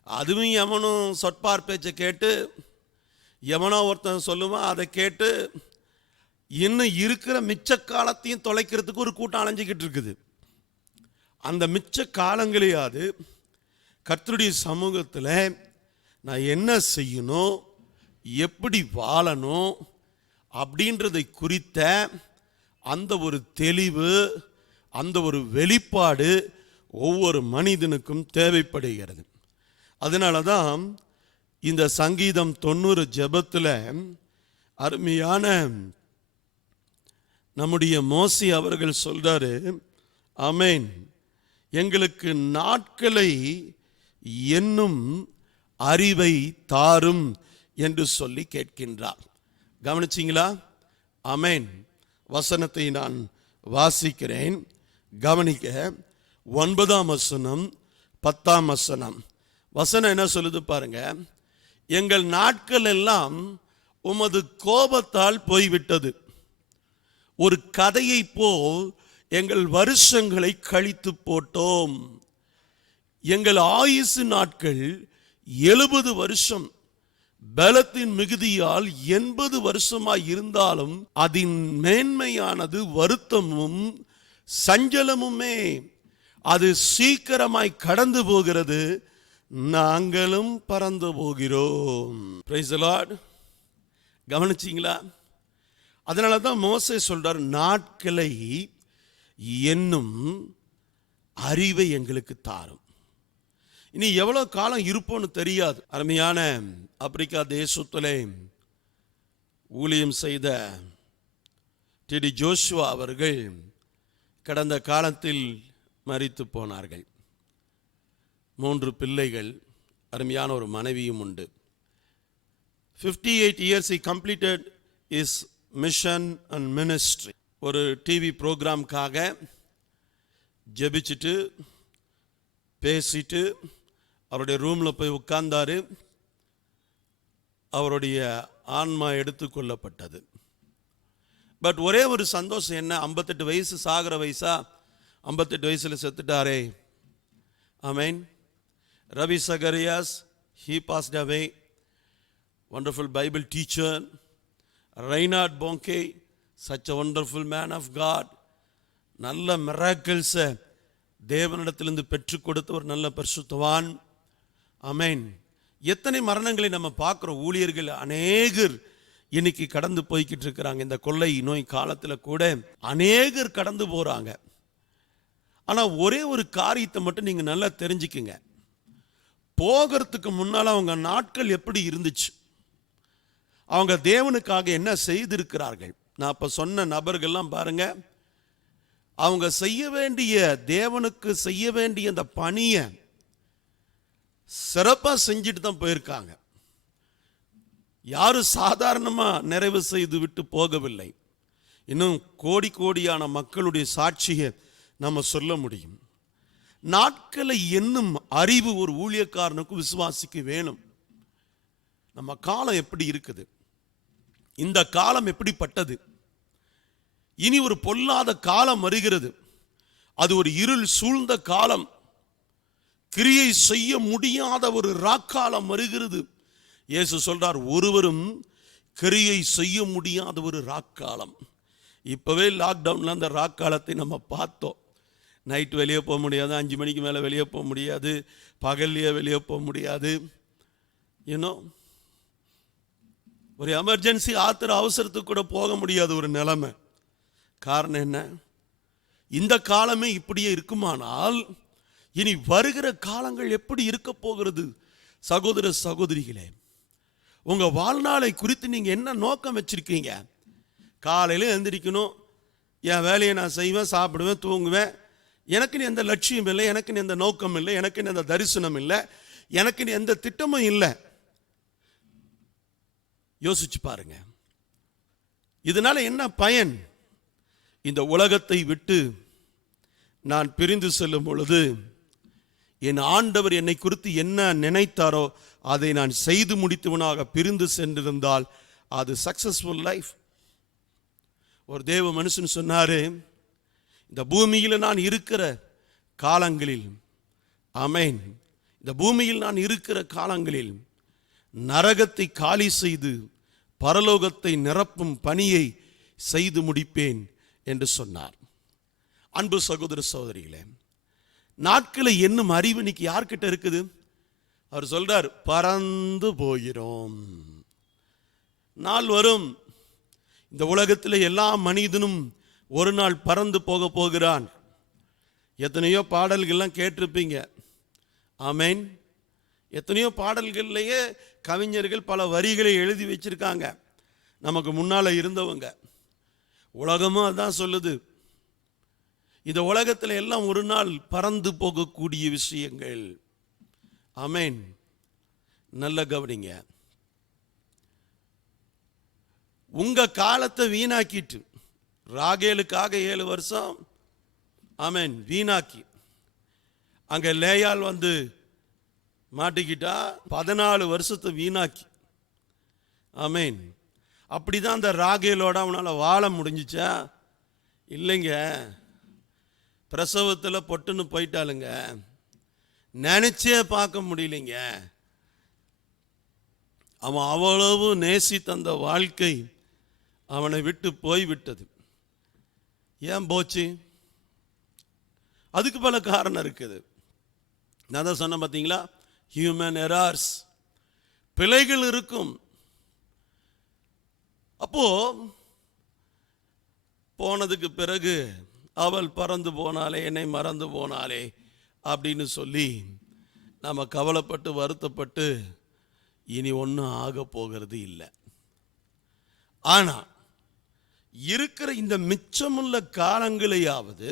அதுவும் எவனும் சொற்பார் பேச்சை கேட்டு, எவனோ ஒருத்தன் சொல்லுவான், அதை கேட்டு இன்னும் இருக்கிற மிச்ச காலத்தையும் தொலைக்கிறதுக்கு ஒரு கூட்டம் அலைஞ்சிக்கிட்டு இருக்குது. அந்த மிச்ச காலங்களையாவது கர்த்தருடைய சமூகத்தில் நான் என்ன செய்யணும், எப்படி வாழணும் அப்படின்றதை குறித்த அந்த ஒரு தெளிவு, அந்த ஒரு வெளிப்பாடு ஒவ்வொரு மனிதனுக்கும் தேவைப்படுகிறது. அதனால தான் இந்த சங்கீதம் 90 ஜெபத்தில் அருமையான நம்முடைய மோசி அவர்கள் சொல்றாரு, ஆமென், எங்களுக்கு நாட்களை என்னும் அறிவை தாரும் என்று சொல்லி கேட்கின்றார். கவனிச்சிங்களா? ஆமென். வசனத்தை நான் வாசிக்கிறேன், கவனிக்க. 9ஆம் வசனம் 10ஆம் வசனம். வசனம் என்ன சொல்லுது பாருங்க. எங்கள் நாட்கள் எல்லாம் உமது கோபத்தால் போய்விட்டது, ஒரு கதையை போல் எங்கள் வருஷங்களை கழித்து போட்டோம். எங்கள் ஆயுசு நாட்கள் 70 வருஷம், பலத்தின் மிகுதியால் 80 வருஷமாய் இருந்தாலும் அதன் மேன்மையானது வருத்தமும் சஞ்சலமுமே. அது சீக்கிரமாய் கடந்து போகிறது, நாங்களும் பறந்து போகிறோம். Price the Lord. கவனிச்சிங்களா? அதனால தான் மோசே சொல்றார், நாட்களை என்னும் அறிவை எங்களுக்கு தாரும். இனி எவ்வளவு காலம் இருப்போன்னு தெரியாது. அருமையான ஆப்பிரிக்கா தேசத்திலே ஊழியம் செய்த டிடி ஜோஷுவா அவர்கள் கடந்த காலத்தில் மரித்து போனார்கள். 3 பிள்ளைகள், அருமையான ஒரு மனைவியும் உண்டு. 58 years he completed his mission and ministry. ஒரு டிவி ப்ரோக்ராம்காக ஜெபிச்சுட்டு பேசிட்டு அவருடைய ரூமில் போய் உட்கார்ந்தாரு. அவருடைய ஆன்மா எடுத்துக்கொள்ளப்பட்டது. பட் ஒரே ஒரு சந்தோஷம் என்ன, 58 வயசு சாகிற வயசா? 58 வயசில் செத்துட்டாரே. ஆமென். Ravi Zacharias, he passed away. Wonderful Bible teacher. Reinhard Bonnke, such a wonderful man of God. நல்ல மிராக்கிள்ஸை தேவனிடத்திலிருந்து பெற்றுக் கொடுத்த ஒரு நல்ல பரிசுத்தவான். ஆமென். எத்தனை மரணங்களை நம்ம பார்க்குறோம். ஊழியர்கள் அநேகர் இன்னைக்கு கடந்து போய்கிட்டு இருக்கிறாங்க. இந்த கொள்ளை நோய் காலத்தில் கூட அநேகர் கடந்து போகிறாங்க. ஆனால் ஒரே ஒரு காரியத்தை மட்டும் நீங்கள் நல்லா தெரிஞ்சுக்குங்க. போகிறதுக்கு முன்னால் அவங்க நாட்கள் எப்படி இருந்துச்சு, அவங்க தேவனுக்காக என்ன செய்திருக்கிறார்கள். நான் இப்போ சொன்ன நபர்கள்லாம் பாருங்க, அவங்க செய்ய வேண்டிய, தேவனுக்கு செய்ய வேண்டிய அந்த பணியை சிறப்பாக செஞ்சுட்டு தான் போயிருக்காங்க. யாரும் சாதாரணமாக நிறைவு செய்து விட்டு போகவில்லை. இன்னும் கோடி கோடியான மக்களுடைய சாட்சியை நம்ம சொல்ல முடியும். நாட்களை என்னும் அறிவு ஒரு ஊழியக்காரனுக்கு, விசுவாசிக்கு வேணும். நம்ம காலம் எப்படி இருக்குது, இந்த காலம் எப்படிப்பட்டது, இனி ஒரு பொல்லாத காலம் வருகிறது. அது ஒரு இருள் சூழ்ந்த காலம், கிரியை செய்ய முடியாத ஒரு ராக்காலம் வருகிறது. இயேசு சொல்றார், ஒருவரும் கிரியை செய்ய முடியாத ஒரு ராக்காலம். இப்பவே லாக்டவுன்ல அந்த ராக்காலத்தை நம்ம பார்த்தோம். நைட் வெளியே போக முடியாது, 5 மணிக்கு மேலே வெளியே போக முடியாது, பகல்லையே வெளியே போக முடியாது. இன்னும் ஒரு எமர்ஜென்சி ஆத்திர அவசரத்துக்கு கூட போக முடியாத ஒரு நிலைமை. காரணம் என்ன? இந்த காலமே இப்படியே இருக்குமானால் இனி வருகிற காலங்கள் எப்படி இருக்க போகிறது? சகோதர சகோதரிகளே, உங்க வாழ்நாளை குறித்து நீங்க என்ன நோக்கம் வச்சிருக்கீங்க? காலையில் எழுந்திரிக்கணும், என் வேலையை நான் செய்வேன், சாப்பிடுவேன், தூங்குவேன், எனக்குன்னு எந்த லட்சியம் இல்லை, எனக்குன்னு எந்த நோக்கம் இல்லை, எனக்குன்னு எந்த தரிசனம் இல்லை, எனக்குன்னு எந்த திட்டமும் இல்லை. யோசிச்சு பாருங்க, இதனால என்ன பயன்? இந்த உலகத்தை விட்டு நான் பிரிந்து செல்லும் பொழுது என் ஆண்டவர் என்னை குறித்து என்ன நினைத்தாரோ அதை நான் செய்து முடித்தவனாக பிரிந்து சென்றிருந்தால் அது சக்சஸ்ஃபுல் லைஃப். ஒரு தேவ மனுஷன் சொன்னாரு, இந்த பூமியில் நான் இருக்கிற காலங்களில், ஆமென், இந்த பூமியில் நான் இருக்கிற காலங்களில் நரகத்தை காலி செய்து பரலோகத்தை நிரப்பும் பணியை செய்து முடிப்பேன் என்று சொன்னார். அன்பு சகோதர சகோதரிகளே, நாட்களை என்னும் அறிவு இன்னைக்கு யார்கிட்ட இருக்குது? அவர் சொல்றார், பறந்து போகிறோம். நாள் வரும், இந்த உலகத்தில் எல்லா மனிதனும் ஒரு நாள் பறந்து போக போகிறான். எத்தனையோ பாடல்கள்லாம் கேட்டிருப்பீங்க, ஆமென். எத்தனையோ பாடல்கள்லையே கவிஞர்கள் பல வரிகளை எழுதி வச்சிருக்காங்க, நமக்கு முன்னால இருந்தவங்க. உலகமும் அதான் சொல்லுது, இந்த உலகத்தில் எல்லாம் ஒரு நாள் பறந்து போகக்கூடிய விஷயங்கள். ஆமென். நல்ல கவனிங்க, உங்க காலத்தை வீணாக்கிட்டு, ராகேலுக்காக 7 வருஷம், ஆமென், வீணாக்கி அங்க லேயால் வந்து மாட்டிக்கிட்டா 14 வருஷத்தை வீணாக்கி, ஆமென். அப்படிதான் அந்த ராகேலோட அவனால வாழ முடிஞ்சிச்சா? இல்லைங்க, பிரசவத்தில் பொட்டுன்னு போயிட்டாளுங்க, நினைச்சே பார்க்க முடியலைங்க. அவன் அவ்வளவு நேசித்த அந்த வாழ்க்கை அவனை விட்டு போய்விட்டது. ஏன் போச்சு? அதுக்கு பல காரணம் இருக்குது. நான் தான் சொன்னேன் பார்த்தீங்களா, ஹியூமன் எரர்ஸ், பிழைகள் இருக்கும். அப்போ போனதுக்கு பிறகு அவள் பறந்து போனாலே, என்னை மறந்து போனாலே அப்படின்னு சொல்லி நம்ம கவலைப்பட்டு வருத்தப்பட்டு இனி ஒன்றும் ஆக போகிறது இல்லை. ஆனா இருக்கிற இந்த மிச்சமுள்ள காலங்களையாவது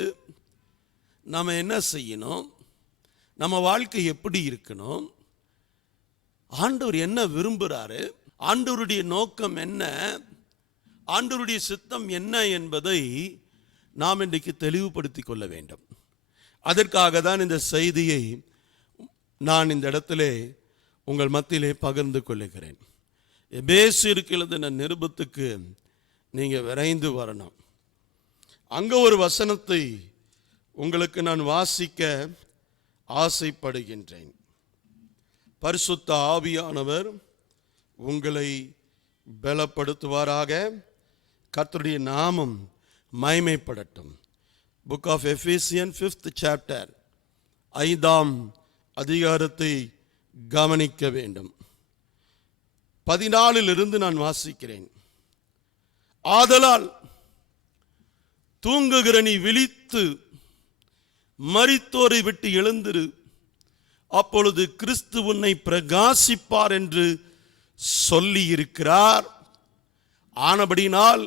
நம்ம என்ன செய்யணும்? நம்ம வாழ்க்கை எப்படி இருக்கணும்? ஆண்டவர் என்ன விரும்புகிறாரு? ஆண்டவருடைய நோக்கம் என்ன? ஆண்டவருடைய சித்தம் என்ன என்பதை நாம் இன்றைக்கு தெளிவுபடுத்தி கொள்ள வேண்டும். அதற்காக தான் இந்த செய்தியை நான் இந்த இடத்திலே உங்கள் மத்தியிலே பகிர்ந்து கொள்ளுகிறேன். எபேசியருக்கு எழுதின நிருபத்துக்கு நீங்க விரைந்து வரணும். அங்க ஒரு வசனத்தை உங்களுக்கு நான் வாசிக்க ஆசைப்படுகின்றேன். பரிசுத்த ஆவியானவர் உங்களை பலப்படுத்துவாராக. கர்த்தருடைய நாமம் மகிமைப்படட்டும். Book of Ephesian 5th chapter, 5ஆம் அதிகாரத்தை கவனிக்க வேண்டும். 14 நான் வாசிக்கிறேன். ஆதலால் தூங்குகிற நீ விழித்து மரித்தோரை விட்டு எழுந்திரு, அப்பொழுது கிறிஸ்து உன்னை பிரகாசிப்பார் என்று சொல்லி இருக்கிறார். ஆனபடினால்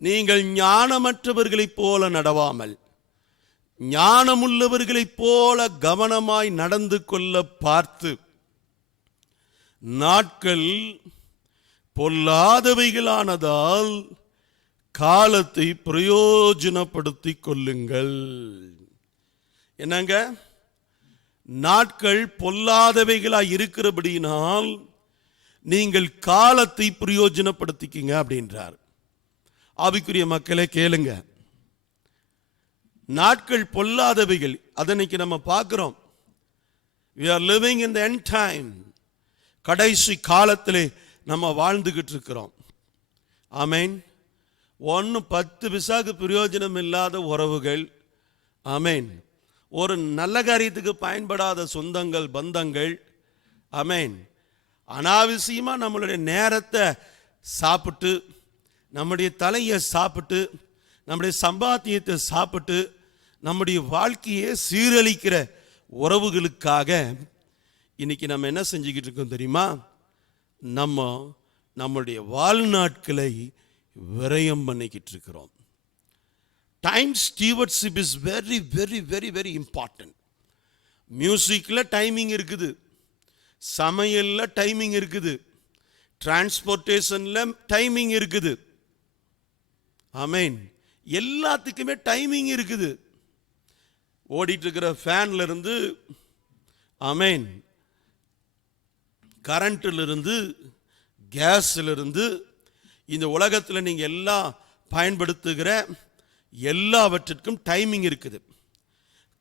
நீங்கள் ஞானமற்றவர்களைப் போல நடவாமல் ஞானமுள்ளவர்களைப் போல கவனமாய் நடந்து கொள்ள பார்த்து, நாட்கள் பொல்லாதவைகளானதால் காலத்தை பிரயோஜனப்படுத்திக் கொள்ளுங்கள். என்னங்க, நாட்கள் பொல்லாதவைகளாய் இருக்கிறபடியினால் நீங்கள் காலத்தை பிரயோஜனப்படுத்திக்கிங்க அப்படின்றார். ஆவிக்குரிய மக்களே கேளுங்க, நாட்கள் பொல்லாதவைகள், அதனைக்கு நம்ம பார்க்கிறோம். we are living in the end time. கடைசி காலத்திலே நம்ம வாழ்ந்துகிட்டு இருக்கிறோம். ஆமென். 10 பைசாக்கு பிரயோஜனம் இல்லாத உறவுகள், ஆமென். ஒரு நல்ல காரியத்துக்கு பயன்படாத சொந்தங்கள், பந்தங்கள், ஆமென், அனாவசியமா நம்மளுடைய நேரத்தை சாப்பிட்டு, நம்முடைய தலையை சாப்பிட்டு, நம்முடைய சம்பாத்தியத்தை சாப்பிட்டு, நம்முடைய வாழ்க்கையை சீரழிக்கிற உறவுகளுக்காக இன்னைக்கு நம்ம என்ன செஞ்சுக்கிட்டு இருக்கோம் தெரியுமா? நம்முடைய வாழ்நாட்களை விரயம் பண்ணிக்கிட்டு இருக்கிறோம். Time stewardship is very very very very important. மியூசிக்கில் டைமிங் இருக்குது, சமையலில் டைமிங் இருக்குது, டிரான்ஸ்போர்ட்டேஷனில் டைமிங் இருக்குது. ஆமென். எல்லாத்துக்குமே டைமிங் இருக்குது. ஓடிட்டு இருக்கிற ஃபேன்ல இருந்து, ஆமென், கரண்ட்டில் இருந்து, கேஸில் இருந்து, இந்த உலகத்தில் நீங்கள் எல்லாம் பயன்படுத்துகிற எல்லாவற்றிற்கும் டைமிங் இருக்குது.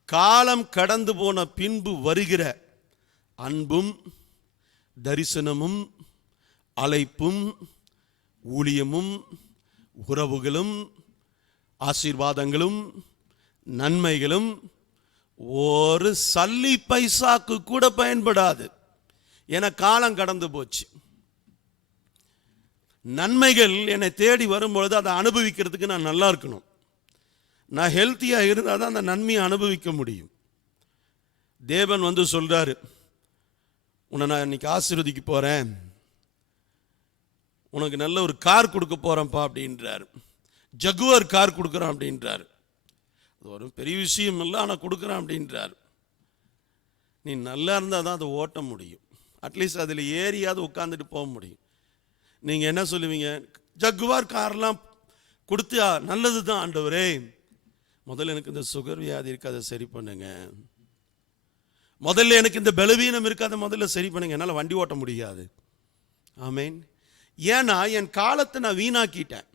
காலம் கடந்து போன பின்பு வருகிற அன்பும் தரிசனமும் அழைப்பும் ஊழியமும் உறவுகளும் ஆசீர்வாதங்களும் நன்மைகளும் ஒரு சல்லி பைசாக்கு கூட பயன்படாது. என காலம் கடந்து போச்சு. நன்மைகள் என்னை தேடி வரும்பொழுது அதை அனுபவிக்கிறதுக்கு நான் நல்லா இருக்கணும். நான் ஹெல்த்தியாக இருந்தால் தான் அந்த நன்மையை அனுபவிக்க முடியும். தேவன் வந்து சொல்றாரு, உன்னை நான் இன்னைக்கு ஆசீர்வதிக்க போறேன், உனக்கு நல்ல ஒரு கார் கொடுக்க போறேன்ப்பா அப்படின்றாரு. ஜகுவர் கார் கொடுக்குறான் அப்படின்றாரு. அது ஒரு பெரிய விஷயம் இல்லை, ஆனால் கொடுக்குறான் அப்படின்றாரு. நீ நல்லா இருந்தால் தான் அதை ஓட்ட முடியும். அட்லீஸ்ட் அதில் ஏறியாவது உட்காந்துட்டு போக முடியும். நீங்கள் என்ன சொல்லுவீங்க? ஜகுவார் கார்லாம் கொடுத்தா நல்லது தான் ஆண்டவரே, முதல்ல எனக்கு இந்த சுகர் வியாதி இருக்கு, அதை சரி பண்ணுங்க. முதல்ல எனக்கு இந்த பலவீனம் இருக்கு, அதை முதல்ல சரி பண்ணுங்க. என்னால் வண்டி ஓட்ட முடியாது. ஆமேன். ஏன்னா என் காலத்தை நான் வீணாக்கிட்டேன்.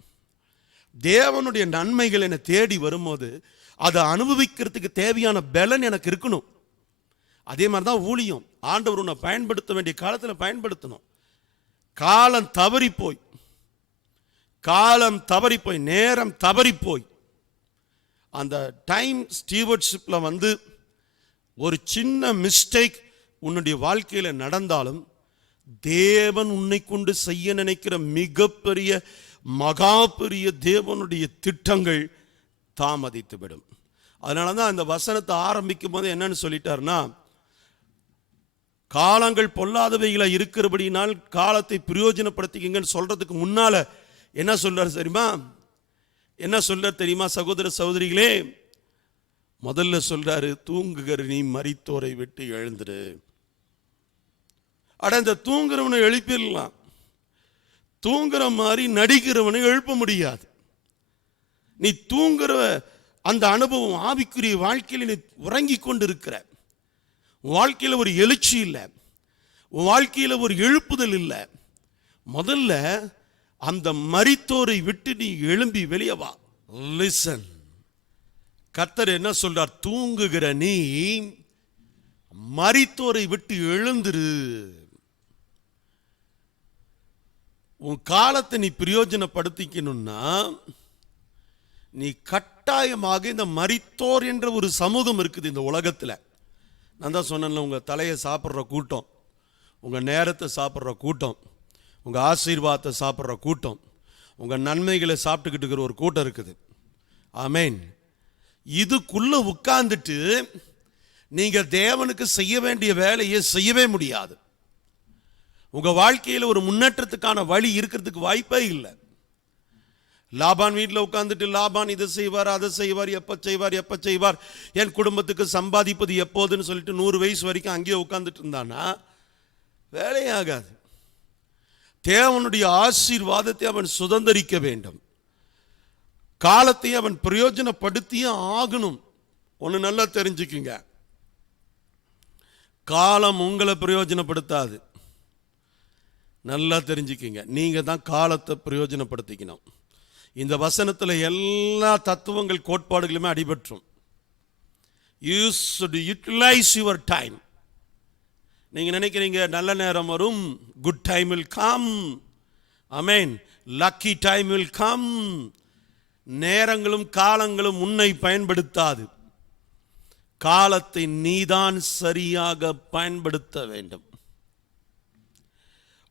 தேவனுடைய நன்மைகள் என்னை தேடி வரும்போது அதை அனுபவிக்கிறதுக்கு தேவையான பலன் எனக்கு இருக்கணும். அதே மாதிரி தான் ஊழியம். ஆண்டவர் உன்னை பயன்படுத்த வேண்டிய காலத்தில் பயன்படுத்தணும். காலம் தவறி போய் நேரம் தவறி போய் அந்த டைம் ஸ்டீவர்ட்ஷிப்பில் வந்து ஒரு சின்ன மிஸ்டேக் உன்னுடைய வாழ்க்கையில் நடந்தாலும் தேவன் உன்னை கொண்டு செய்ய நினைக்கிற மிகப்பெரிய மகா பெரிய தேவனுடைய திட்டங்கள் தாமதித்துவிடும். அதனால தான் இந்த வசனத்தை ஆரம்பிக்கும் போது என்னன்னு சொல்லிட்டாருன்னா, காலங்கள் பொல்லாதவைகளை இருக்கிறபடினால் காலத்தை பிரயோஜனப்படுத்திக்கங்கன்னு சொல்றதுக்கு முன்னால என்ன சொல்றாரு தெரியுமா? என்ன சொல்றாரு தெரியுமா சகோதர சகோதரிகளே? முதல்ல சொல்றாரு, தூங்குகிற நீ மரித்தோரை விட்டு எழுந்துரு. அட, இந்த தூங்குறவனை எழுப்பிடலாம், தூங்குற மாதிரி நடிக்கிறவனை எழுப்ப முடியாது. நீ தூங்குற அந்த அனுபவம் ஆவிக்குரிய வாழ்க்கையில் நீ உறங்கி கொண்டு இருக்கிற வாழ்க்கையில் ஒரு எழுச்சி இல்லை, வாழ்க்கையில் ஒரு எழுப்புதல் இல்லை. முதல்ல அந்த மரித்தோரை விட்டு நீ எழும்பி வெளியே வா. லிசன், கர்த்தர் என்ன சொல்றார்? தூங்குகிற நீ மரித்தோரை விட்டு எழுந்துரு. உன் காலத்தை நீ பிரயோஜனப்படுத்திக்கணும்னா நீ கட்டாயமாக இந்த மரித்தோர் என்ற ஒரு சமூகம் இருக்குது இந்த உலகத்தில். நான் தான் சொன்னேன்ல, உங்கள் தலையை சாப்பிட்ற கூட்டம், உங்கள் நேரத்தை சாப்பிட்ற கூட்டம், உங்கள் ஆசீர்வாதத்தை சாப்பிட்ற கூட்டம், உங்கள் நன்மைகளை சாப்பிட்டுக்கிட்டு இருக்கிற ஒரு கூட்டம் இருக்குது. ஆமேன். இதுக்குள்ள உட்கார்ந்துட்டு நீங்கள் தேவனுக்கு செய்ய வேண்டிய வேலையை செய்யவே முடியாது. உங்கள் வாழ்க்கையில் ஒரு முன்னேற்றத்துக்கான வழி இருக்கிறதுக்கு வாய்ப்பே இல்லை. லாபான் வீட்டில் உட்கார்ந்துட்டு லாபான் இதை செய்வார், அதை செய்வார், எப்போ செய்வார், என் குடும்பத்துக்கு சம்பாதிப்பது எப்போதுன்னு சொல்லிட்டு 100 வயசு வரைக்கும் அங்கேயே உட்கார்ந்துட்டு இருந்தானா வேலையாகாது. தேவனுடைய ஆசீர்வாதத்தை அவன் சுதந்திரிக்க வேண்டும். காலத்தை அவன் பிரயோஜனப்படுத்தியே ஆகணும். ஒன்று நல்லா தெரிஞ்சுக்குங்க, காலம் உங்களை பிரயோஜனப்படுத்தாது. நல்லா தெரிஞ்சுக்கிங்க, நீங்க தான் காலத்தை பிரயோஜனப்படுத்திக்கணும். இந்த வசனத்தில் எல்லா தத்துவங்கள் கோட்பாடுகளுமே அடிபற்றும். You should utilize your time. நீங்க நினைக்கிறீங்க நல்ல நேரம் வரும், good time will come, amen, lucky time will come. நேரங்களும் காலங்களும் உன்னை பயன்படுத்தாது. காலத்தை நீதான் சரியாக பயன்படுத்த வேண்டும்.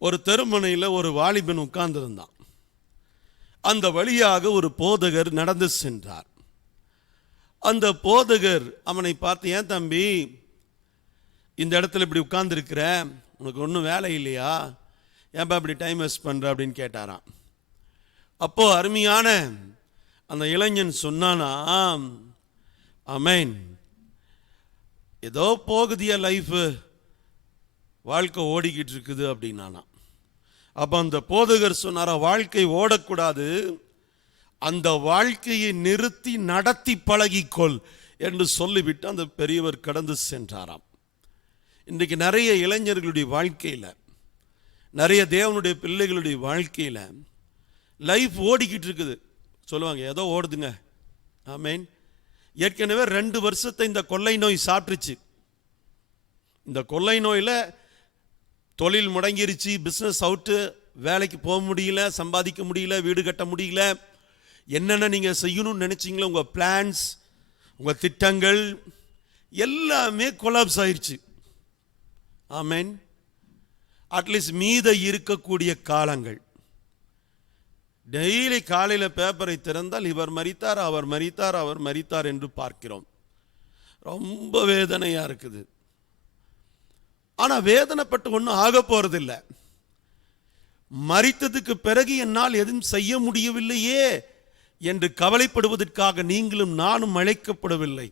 ஒரு தெருமுனையில் ஒரு வாலிபன் உட்கார்ந்திருந்தான். அந்த வழியாக ஒரு போதகர் நடந்து சென்றார். அந்த போதகர் அவனை பார்த்து, ஏன் தம்பி இந்த இடத்துல இப்படி உட்கார்ந்துருக்கிற, உனக்கு ஒன்றும் வேலை இல்லையா, ஏன்பா இப்படி டைம் வேஸ்ட் பண்ணுற அப்படின்னு கேட்டாராம். அப்போ அருமையான அந்த இளைஞன் சொன்னானா, ஆமென், ஏதோ போகுதியா லைஃபு, வாழ்க்கை ஓடிக்கிட்டு இருக்குது அப்படின்னானா. அப்போ அந்த போதகர் சொன்னாரா, வாழ்க்கை ஓடக்கூடாது, அந்த வாழ்க்கையை நிறுத்தி நடத்தி பழகிக்கொள் என்று சொல்லிவிட்டு அந்த பெரியவர் கடந்து சென்றாராம். இன்றைக்கு நிறைய இளைஞர்களுடைய வாழ்க்கையில், நிறைய தேவனுடைய பிள்ளைகளுடைய வாழ்க்கையில் லைஃப் ஓடிக்கிட்டு இருக்குது. சொல்லுவாங்க ஏதோ ஓடுதுங்க. ஆமென். ஏற்கனவே 2 வருஷத்தை இந்த கொள்ளை நோய் சாப்பிட்டுச்சு. இந்த கொள்ளை நோயில் தொழில் முடங்கிருச்சு, பிஸ்னஸ் அவுட்டு, வேலைக்கு போக முடியல, சம்பாதிக்க முடியல, வீடு கட்ட முடியல. என்னென்ன நீங்கள் செய்யணும்னு நினச்சிங்களோ உங்கள் பிளான்ஸ், உங்கள் திட்டங்கள் எல்லாமே கொலாப்ஸ் ஆயிடுச்சு. ஆமென். அட்லீஸ்ட் மீத இருக்கக்கூடிய காலங்கள், டெய்லி காலையில் பேப்பரை திறந்தால் இவர் மரித்தார், அவர் மரித்தார், அவர் மரித்தார் என்று பார்க்கிறோம். ரொம்ப வேதனையாக இருக்குது. ஆனால் வேதனைப்பட்டு ஒன்றும் ஆக போறதில்லை. மரித்ததுக்கு பிறகு என்னால் எதுவும் செய்ய முடியவில்லையே என்று கவலைப்படுவதற்காக நீங்களும் நானும் அழைக்கப்படவில்லை.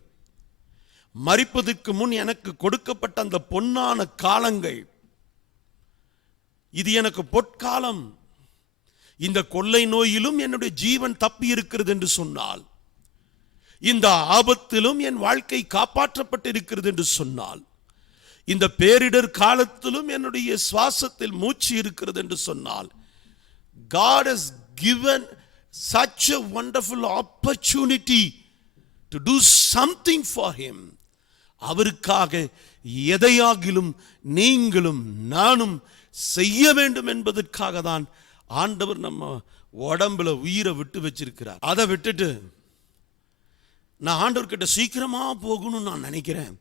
மரிப்பதற்கு முன் எனக்கு கொடுக்கப்பட்ட அந்த பொன்னான காலங்கள், இது எனக்கு பொற்காலம். இந்த கொள்ளை நோயிலும் என்னுடைய ஜீவன் தப்பி இருக்கிறது என்று சொன்னால், இந்த ஆபத்திலும் என் வாழ்க்கை காப்பாற்றப்பட்டு இருக்கிறது என்று சொன்னால், இந்த பேரிடர் காலத்திலும் என்னுடைய சுவாசத்தில் மூச்சு இருக்கிறது என்று சொன்னால், God has given such a wonderful opportunity to do something for him. அவருக்காக எதையாகிலும் நீங்களும் நானும் செய்ய வேண்டும் என்பதற்காக தான் ஆண்டவர் நம்ம உடம்புல உயிரை விட்டு வச்சிருக்கிறார். அதை விட்டுட்டு நான் ஆண்டவர்கிட்ட சீக்கிரமா போகணும்னு நான் நினைக்கிறேன்,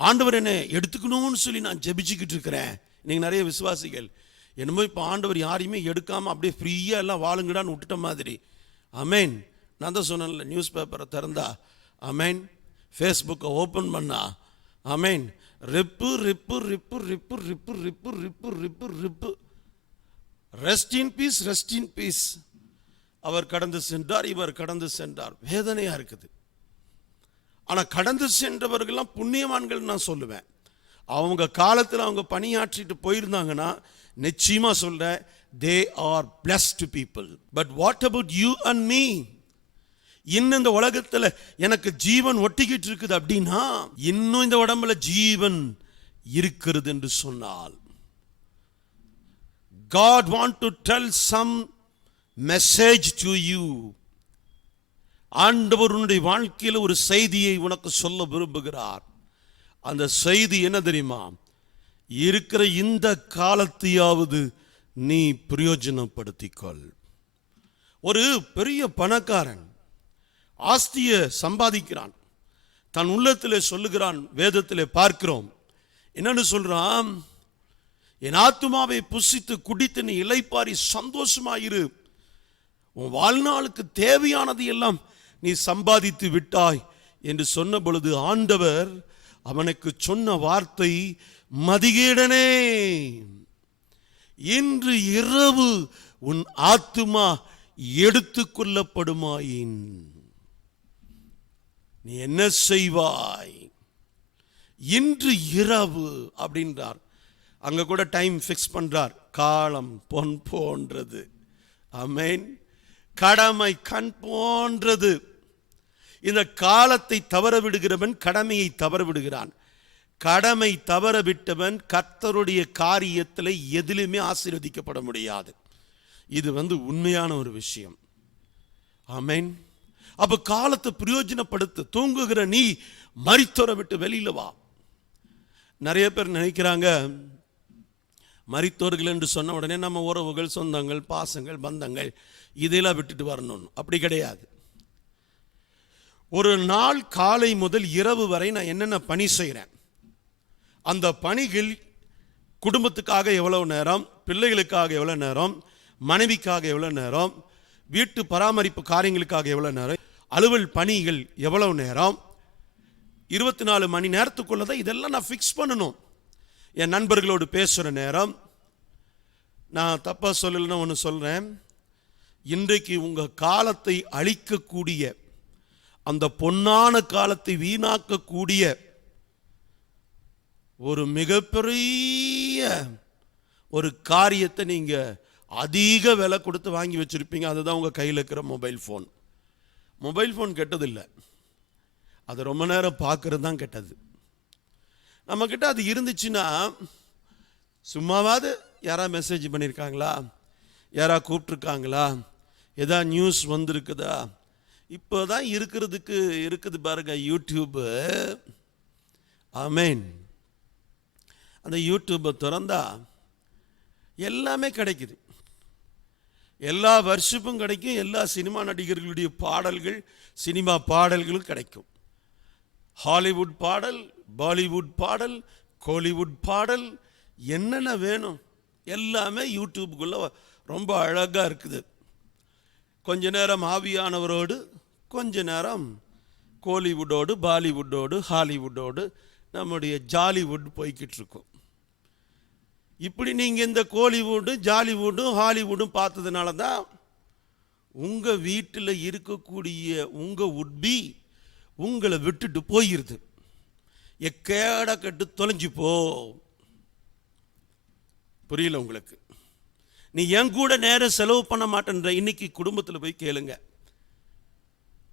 ஆண்டவர் என்னை எடுத்துக்கணும்னு சொல்லி நான் ஜெபிச்சுக்கிட்டு இருக்கிறேன். இன்னைக்கு நிறைய விசுவாசிகள் என்னமோ இப்போ ஆண்டவர் யாரையுமே எடுக்காமல் அப்படியே ஃப்ரீயாக எல்லாம் வாழுங்கடான்னு விட்டுட்ட மாதிரி. ஆமென். நான் தான் சொன்னேன்ல, நியூஸ் பேப்பரை திறந்தா, ஆமென், ஃபேஸ்புக்கை ஓப்பன் பண்ணா, ஆமென், rip rip rip rip rip rip rip rip rip, rest in peace, rest in peace. அவர் கடந்து சென்றார், இவர் கடந்து சென்றார். வேதனையாக இருக்குது. ஆனால் கடந்து சென்றவர்கள்லாம் புண்ணியவான்கள் நான் சொல்லுவேன். அவங்க காலத்தில் அவங்க பணியாற்றிட்டு போயிருந்தாங்கன்னா நிச்சயமாக சொல்கிறேன், they are blessed people. But what about you and me? இன்னும் இந்த உலகத்தில் எனக்கு ஜீவன் ஒட்டிக்கிட்டு இருக்குது அப்படின்னா, இன்னும் இந்த உடம்புல ஜீவன் இருக்கிறது என்று சொன்னால், God want to tell some message to you. ஆண்டவர் உன்னுடைய வாழ்க்கையில் ஒரு செய்தியை உனக்கு சொல்ல விரும்புகிறார். அந்த செய்தி என்ன தெரியுமா? இருக்கிற இந்த காலத்தையாவது நீ பிரயோஜனப்படுத்திக்கொள். ஒரு பெரிய பணக்காரன் ஆஸ்தியை சம்பாதிக்கிறான், தன் உள்ளத்திலே சொல்லுகிறான். வேதத்திலே பார்க்கிறோம், என்னன்னு சொல்றான்? என் ஆத்துமாவை புசித்து குடித்து நீ இளைப்பாரி சந்தோஷமாயிரு, உன் வாழ்நாளுக்கு தேவையானது எல்லாம் நீ சம்பாதித்து விட்டாய் என்று சொன்ன பொழுது ஆண்டவர் அவனுக்கு சொன்ன வார்த்தை, மதிகேடனே, இன்று இரவு உன் ஆத்துமா எடுத்துக்கொள்ளப்படுமாயின் நீ என்ன செய்வாய்? இன்று இரவு அப்படின்றார். அங்க கூட டைம் ஃபிக்ஸ் பண்றார். காலம் பொன் போன்றது, ஆமென், கடமை கண் போன்றது. இந்த காலத்தை தவற விடுகிறவன் கடமையை தவற விடுகிறான். கடமை தவற விட்டவன் கர்த்தருடைய காரியத்தில் எதிலுமே ஆசீர்வதிக்கப்பட முடியாது. இது உண்மையான ஒரு விஷயம். ஆமென். அப்ப காலத்தை பிரயோஜனப்படுத்த. தூங்குகிற நீ மரித்தோரை விட்டு வெளியில வா. நிறைய பேர் நினைக்கிறாங்க, மரித்தோர்கள் என்று சொன்ன உடனே நம்ம உறவுகள், சொந்தங்கள், பாசங்கள், பந்தங்கள் இதெல்லாம் விட்டுட்டு வரணும். அப்படி கிடையாது. ஒரு நாள் காலை முதல் இரவு வரை நான் என்னென்ன பணி செய்கிறேன், அந்த பணிகள் குடும்பத்துக்காக எவ்வளவு நேரம், பிள்ளைகளுக்காக எவ்வளோ நேரம், மனைவிக்காக எவ்வளோ நேரம், வீட்டு பராமரிப்பு காரியங்களுக்காக எவ்வளோ நேரம், அலுவல் பணிகள் எவ்வளவு நேரம், 24 மணி நேரத்துக்குள்ள தான் இதெல்லாம் நான் ஃபிக்ஸ் பண்ணணும். என் நண்பர்களோடு பேசுகிற நேரம், நான் தப்பாக சொல்லலைன்னா ஒன்று சொல்கிறேன், இன்றைக்கு உங்கள் காலத்தை அழிக்கக்கூடிய, அந்த பொன்னான காலத்தை வீணாக்கக்கூடிய ஒரு மிகப்பெரிய ஒரு காரியத்தை நீங்கள் அதிக விலை கொடுத்து வாங்கி வச்சுருப்பீங்க. அதுதான் உங்கள் கையில் இருக்கிற மொபைல் ஃபோன். மொபைல் ஃபோன் கெட்டதில்லை, அதை ரொம்ப நேரம் பார்க்கறது தான் கெட்டது. நம்மக்கிட்ட அது இருந்துச்சுன்னா சும்மாவாது யாராவது மெசேஜ் பண்ணியிருக்காங்களா, யாராவது கூப்பிட்ருக்காங்களா, ஏதா நியூஸ் வந்திருக்குதா, இப்போ தான் இருக்குது பாருங்க யூடியூப்பு. ஆமேன். அந்த யூடியூப்பை திறந்தா எல்லாமே கிடைக்குது, எல்லா வருஷப்பும் கிடைக்கும், எல்லா சினிமா நடிகர்களுடைய பாடல்கள், சினிமா பாடல்களும் கிடைக்கும். ஹாலிவுட் பாடல், பாலிவுட் பாடல், கோலிவுட் பாடல், என்னென்ன வேணும் எல்லாமே யூடியூப்புக்குள்ளே ரொம்ப அழகாக இருக்குது. கொஞ்ச நேரம் ஆவியானவரோடு, கொஞ்ச நேரம் கோலிவுட்டோடு, பாலிவுட்டோடு, ஹாலிவுட்டோடு நம்முடைய ஜாலிவுட் போய்கிட்டு இருக்கும். இப்படி நீங்கள் இந்த கோலிவுட்டு, ஜாலிவுட்டும், ஹாலிவுட்டும் பார்த்ததுனால தான் உங்கள் வீட்டில் இருக்கக்கூடிய உங்கள் உட்பி உங்களை விட்டுட்டு போயிருது. எக்கேட கட்டு தொலைஞ்சு போ. புரியல உங்களுக்கு? நீ என் கூட நேரம் செலவு பண்ண மாட்டேன்ற. இன்னைக்கு குடும்பத்தில் போய் கேளுங்க,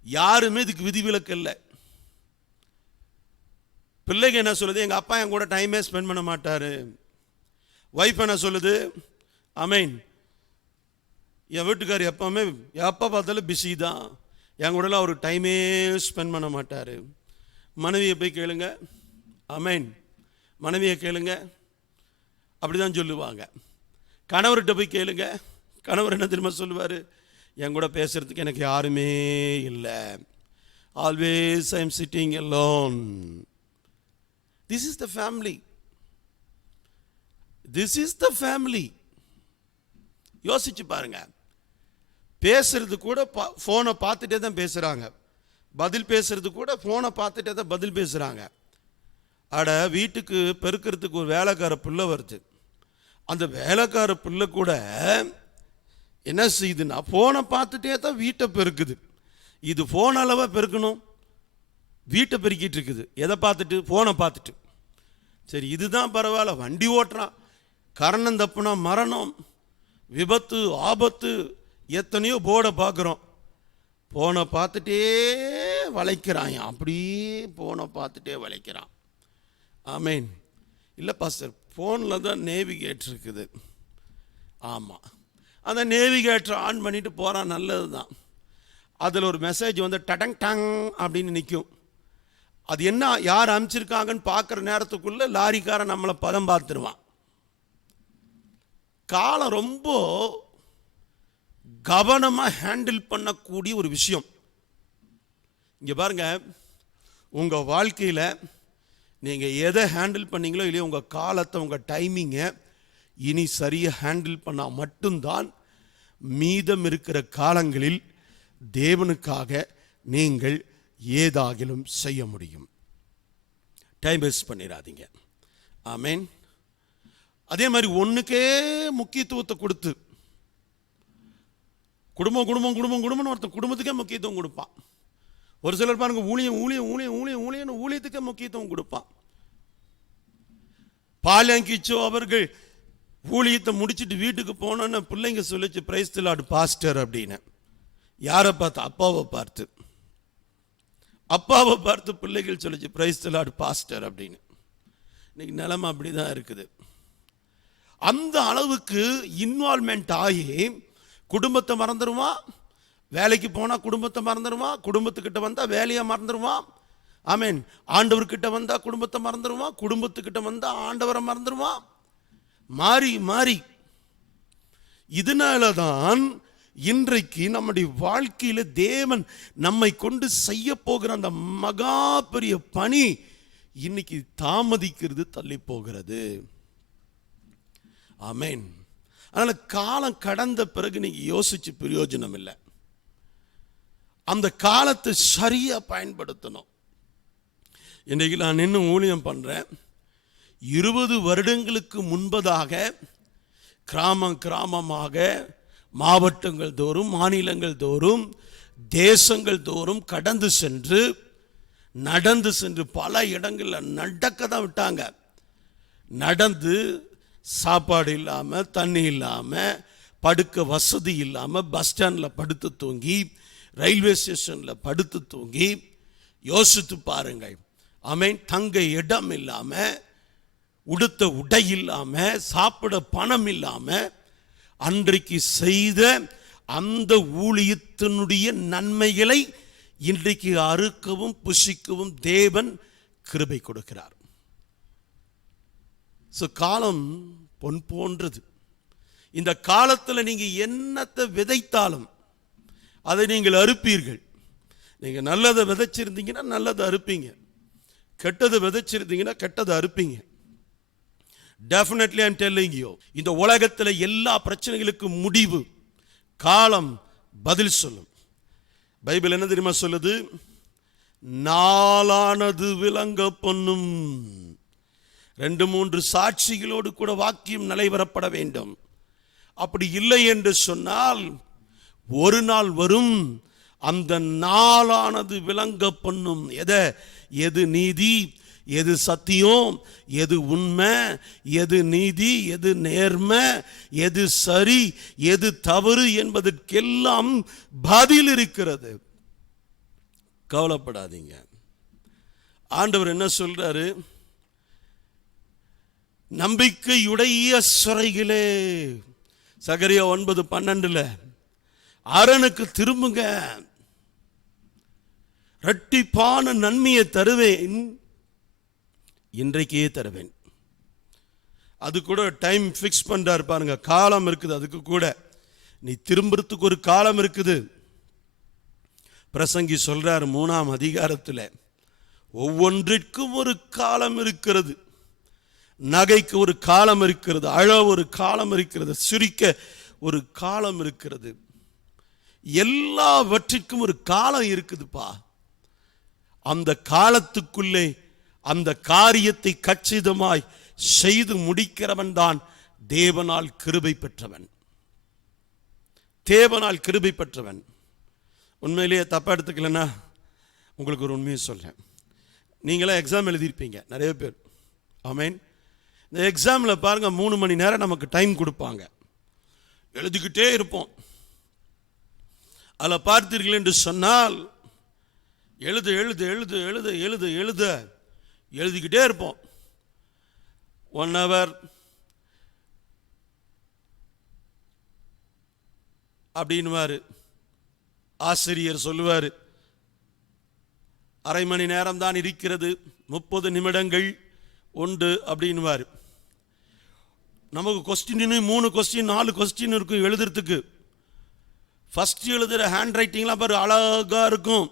யாருமே இதுக்கு விதிவிலக்கு இல்லை. பிள்ளைங்க என்ன சொல்லுது, எங்கள் அப்பா என் கூட டைமே ஸ்பெண்ட் பண்ண மாட்டார். ஒய்ஃப் என்ன சொல்லுது, ஆமேன், என் வீட்டுக்கார் எப்போ பார்த்தாலும் பிஸி தான், என் கூடலாம் அவர் டைமே ஸ்பெண்ட் பண்ண மாட்டார். மனைவியை போய் கேளுங்க, ஆமேன், மனைவியை கேளுங்க, அப்படி தான் சொல்லுவாங்க. கணவர்கிட்ட போய் கேளுங்க, கணவர் என்ன தெரியுமா சொல்லுவார், என் கூட பேசுகிறதுக்கு எனக்கு யாருமே இல்லை, always I am sitting alone. This is the family, this is the family. யோசிச்சு பாருங்க. பேசுறது கூட ஃபோனை பார்த்துட்டே தான் பேசுகிறாங்க, பதில் பேசுறது கூட ஃபோனை பார்த்துட்டே தான் பதில் பேசுகிறாங்க. அட, வீட்டுக்கு பெருக்கிறதுக்கு ஒரு வேலைக்கார பிள்ளை வருது, அந்த வேலைக்கார பிள்ளை கூட என்ன செய்யுதுன்னா ஃபோனை பார்த்துட்டே தான் வீட்டை பெருக்குது. இது ஃபோன் அளவா பெருக்கணும், வீட்டை பெருக்கிட்டு இருக்குது. எதை பார்த்துட்டு? ஃபோனை பார்த்துட்டு. சரி, இதுதான் பரவாயில்ல, வண்டி ஓட்டுறான், கரணம் தப்புனா மரணம், விபத்து, ஆபத்து, எத்தனையோ போர்டை பார்க்குறோம், ஃபோனை பார்த்துட்டே வளைக்கிறான். அப்படியே ஃபோனை பார்த்துட்டே வளைக்கிறான். ஆமேன். இல்லை பாஸ்டர், ஃபோனில் தான் நேவிகேட்டர் இருக்குது. ஆமாம், அந்த நேவிகேட்டர் ஆன் பண்ணிட்டு போகிறான், நல்லது தான். அதில் ஒரு மெசேஜ் வந்து டடங் டங் அப்படின்னு நிற்கும். அது என்ன, யார் அனுப்பிச்சிருக்காங்கன்னு பார்க்குற நேரத்துக்குள்ளே லாரிக்காரன் நம்மளை பதம் பார்த்துருவான். காலம் ரொம்ப கவனமாக ஹேண்டில் பண்ணக்கூடிய ஒரு விஷயம். இங்கே பாருங்க, உங்கள் வாழ்க்கையில் நீங்கள் எதை ஹேண்டில் பண்ணீங்களோ இல்லையோ, உங்கள் காலத்தை, உங்கள் டைமிங்கை இனி சரியாக ஹேண்டில் பண்ணால் மட்டும்தான் மீதம் இருக்கிற காலங்களில் தேவனுக்காக நீங்கள் ஏதாகிலும் செய்ய முடியும். டைம் வேஸ்ட் பண்ணிடாதீங்க. ஆமேன். அதே மாதிரி ஒன்றுக்கே முக்கியத்துவத்தை கொடுத்து, குடும்பம் குடும்பம் குடும்பம் குடும்பம்னு ஒருத்தன் குடும்பத்துக்கே முக்கியத்துவம் கொடுப்பான். ஒரு சிலர் பாருங்க, ஊழியம் ஊழியம் ஊழியம் ஊழியம் ஊழியம் ஊழியத்துக்கே முக்கியத்துவம் கொடுப்பான். பாலங்கிச்சோ அவர்கள் ஊழியத்தை முடிச்சுட்டு வீட்டுக்கு போனோன்னு பிள்ளைங்க சொல்லிச்சு, பிரைஸ் தி லார்ட் பாஸ்டர் அப்படின்னு. யாரை பார்த்து? அப்பாவை பார்த்து. அப்பாவை பார்த்து பிள்ளைகள் சொல்லிச்சு, பிரைஸ் தி லார்ட் பாஸ்டர் அப்படின்னு. இன்னைக்கு நிலைமை அப்படி தான் இருக்குது. அந்த அளவுக்கு இன்வால்மெண்ட் ஆகி குடும்பத்தை மறந்துடுமா, வேலைக்கு போனால் குடும்பத்தை மறந்துடுமா, குடும்பத்துக்கிட்ட வந்தால் வேலையை மறந்துடுமா. ஆமேன். ஆண்டவர்கிட்ட வந்தால் குடும்பத்தை மறந்துடுமா, குடும்பத்துக்கிட்ட வந்தால் ஆண்டவரை மறந்துடுமா. மாறி மாறி. இதனால தான் இன்றைக்கு நம்முடைய வாழ்க்கையில தேவன் நம்மை கொண்டு செய்ய போகிற அந்த மகா பெரிய பணி இன்னைக்கு தாமதிக்கிறது, தள்ளி போகிறது. ஆமென். அதனால காலம் கடந்த பிறகு நீங்க யோசிச்சு பிரயோஜனம் இல்லை. அந்த காலத்தை சரியா பயன்படுத்தணும். இன்றைக்கு நான் இன்னும் ஊழியம் பண்றேன். 20 வருடங்களுக்கு முன்பதாக கிராமமாக மாவட்டங்கள் தோறும், மாநிலங்கள் தோறும், தேசங்கள் தோறும் கடந்து சென்று நடந்து சென்று பல இடங்களில் நடக்க தான் விட்டாங்க. நடந்து சாப்பாடு இல்லாமல், தண்ணி இல்லாமல், படுக்க வசதி இல்லாமல், பஸ் ஸ்டாண்டில் படுத்து தூங்கி, ரயில்வே ஸ்டேஷனில் படுத்து தூங்கி, யோசித்து பாருங்கள். ஆமென். தங்க இடம் இல்லாமல், உடுத்த உடை இல்லாமல், சாப்பிட பணம் இல்லாமல், அன்றைக்கு செய்த அந்த ஊழியத்தினுடைய நன்மைகளை இன்றைக்கு அறுக்கவும் புசிக்கவும் தேவன் கிருபை கொடுக்கிறார். காலம் பொன் போன்றது. இந்த காலத்தில் நீங்க என்னத்தை விதைத்தாலும் அதை நீங்கள் அறுப்பீர்கள். நீங்க நல்லதை விதைச்சிருந்தீங்கன்னா நல்லதை அறுப்பீங்க, கெட்டதை விதைச்சிருந்தீங்கன்னா கெட்டதை அறுப்பீங்க. Definitely I'm telling you, இந்த உலகத்தில் எல்லா பிரச்சனைகளுக்கும் முடிவு காலம் பதில் சொல்லும். பைபிள் என்ன தெரியுமா சொல்லுது? நாளானது விளங்க பண்ணும். 2-3 சாட்சிகளோடு கூட வாக்கியம் நிலைவரப்பட வேண்டும். அப்படி இல்லை என்று சொன்னால் ஒரு நாள் வரும், அந்த நாளானது விளங்க பண்ணும். எது நீதி, எது சத்தியம், எது உண்மை, எது நீதி, எது நேர்மை, எது சரி, எது தவறு என்பதற்கெல்லாம் பதில் இருக்கிறது. கவலைப்படாதீங்க. ஆண்டவர் என்ன சொல்றாரு? நம்பிக்கையுடைய சிறைகளே, சகரியா 9:12 அரணுக்கு திரும்புங்க, இரட்டிப்பான நன்மையை தருவேன், இன்றைக்கே தருவேன். அது கூட டைம் ஃபிக்ஸ் பண்றாரு பாருங்க, காலம் இருக்குது. அதுக்கு கூட நீ திரும்புறதுக்கு ஒரு காலம் இருக்குது. பிரசங்கி சொல்றார் 3ஆம் அதிகாரத்தில், ஒவ்வொன்றிற்கும் ஒரு காலம் இருக்கிறது. நகைக்கு ஒரு காலம் இருக்கிறது, அழ ஒரு காலம் இருக்கிறது, சிரிக்க ஒரு காலம் இருக்கிறது. எல்லாவற்றிற்கும் ஒரு காலம் இருக்குதுப்பா. அந்த காலத்துக்குள்ளே அந்த காரியத்தை கச்சிதமாய் செய்து முடிக்கிறவன் தான் தேவனால் கிருபை பெற்றவன். தேவனால் கிருபை பெற்றவன். உண்மையிலேயே தப்பா எடுத்துக்கலன்னா உங்களுக்கு ஒரு உண்மையை சொல்றேன். நீங்களாம் எக்ஸாம் எழுதியிருப்பீங்க நிறைய பேர். ஆமென். இந்த எக்ஸாமில் பாருங்க 3 மணி நேரம் நமக்கு டைம் கொடுப்பாங்க, எழுதிக்கிட்டே இருப்போம். அதில் பார்த்தீர்கள் என்று சொன்னால் எழுத எழுத எழுத எழுத எழுத எழுத எழுதிக்கிட்டே இருப்போம். 1 hour அப்படின்னுவாரு ஆசிரியர், சொல்லுவார் அரை மணி நேரம் தான் இருக்கிறது, 30 நிமிடங்கள் உண்டு அப்படின்னுவார். நமக்கு கொஸ்டின் 3 கொஸ்டின் 4 கொஸ்டின் இருக்கும் எழுதுறதுக்கு. ஃபர்ஸ்ட் எழுதுகிற ஹேண்ட் ரைட்டிங்லாம் பாரு அழகா இருக்கும்.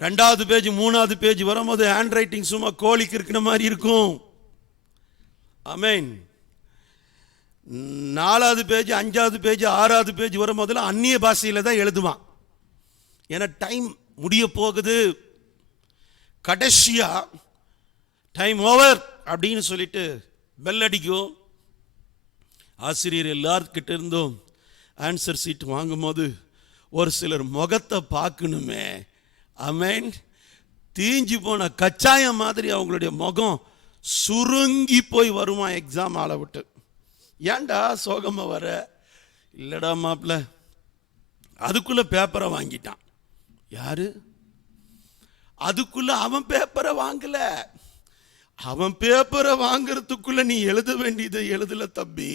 2வது பேஜ் 3வது பேஜ் வரும்போது ஹேண்ட் ரைட்டிங் சும்மா கோழிக்கு இருக்கிற மாதிரி இருக்கும். ஆமென். 4வது பேஜ் 5வது பேஜ் 6வது பேஜ் வரும்போதுல அந்நிய பாஷையில தான் எழுதுவான். ஏன்னா டைம் முடிய போகுது. கடைசியா டைம் ஓவர் அப்படின்னு சொல்லிட்டு பெல் அடிக்கும். ஆசிரியர் எல்லார்கிட்ட இருந்தும் ஆன்சர் சீட் வாங்கும்போது ஒரு சிலர் முகத்தை பார்க்கணுமே. ஆமென். தீஞ்சு போன கச்சாயம் மாதிரி அவங்களுடைய முகம் சுருங்கி போய் வருமா எக்ஸாம் ஆள விட்டு. ஏன்டா சோகமா வர? இல்லடா மாப்பிள்ள, அதுக்குள்ள பேப்பரை வாங்கிட்டான். யாரு? அதுக்குள்ள அவன் பேப்பரை வாங்கல. அவன் பேப்பரை வாங்கிறதுக்குள்ள நீ எழுத வேண்டியதை எழுதல தம்பி.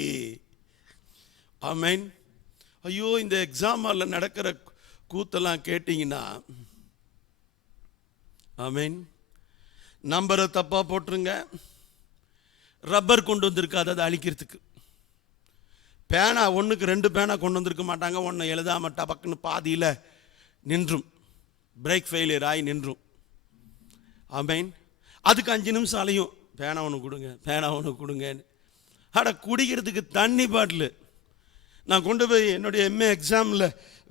ஆமென். ஐயோ, இந்த எக்ஸாம் ஹாலில் நடக்கிற கூத்தெல்லாம் கேட்டீங்கன்னா, ஆமென், நம்பரை தப்பா போட்டுருங்க, ரப்பர் கொண்டு வந்திருக்காது அதை அழிக்கிறதுக்கு. பேனா ஒன்றுக்கு 2 பேனா கொண்டு வந்திருக்க மாட்டாங்க. ஒன்று எழுதாம டபக்குன்னு பாதியில் நின்றும், பிரேக் ஃபெயிலியர் ஆகி நின்றும். ஆமேன். அதுக்கு 5 நிமிஷம் அலையும், பேனா ஒன்று கொடுங்க, பேனா ஒன்று கொடுங்கன்னு. குடிக்கிறதுக்கு தண்ணி பாட்டில் நான் கொண்டு போய் என்னுடைய எம்ஏ எக்ஸாமில்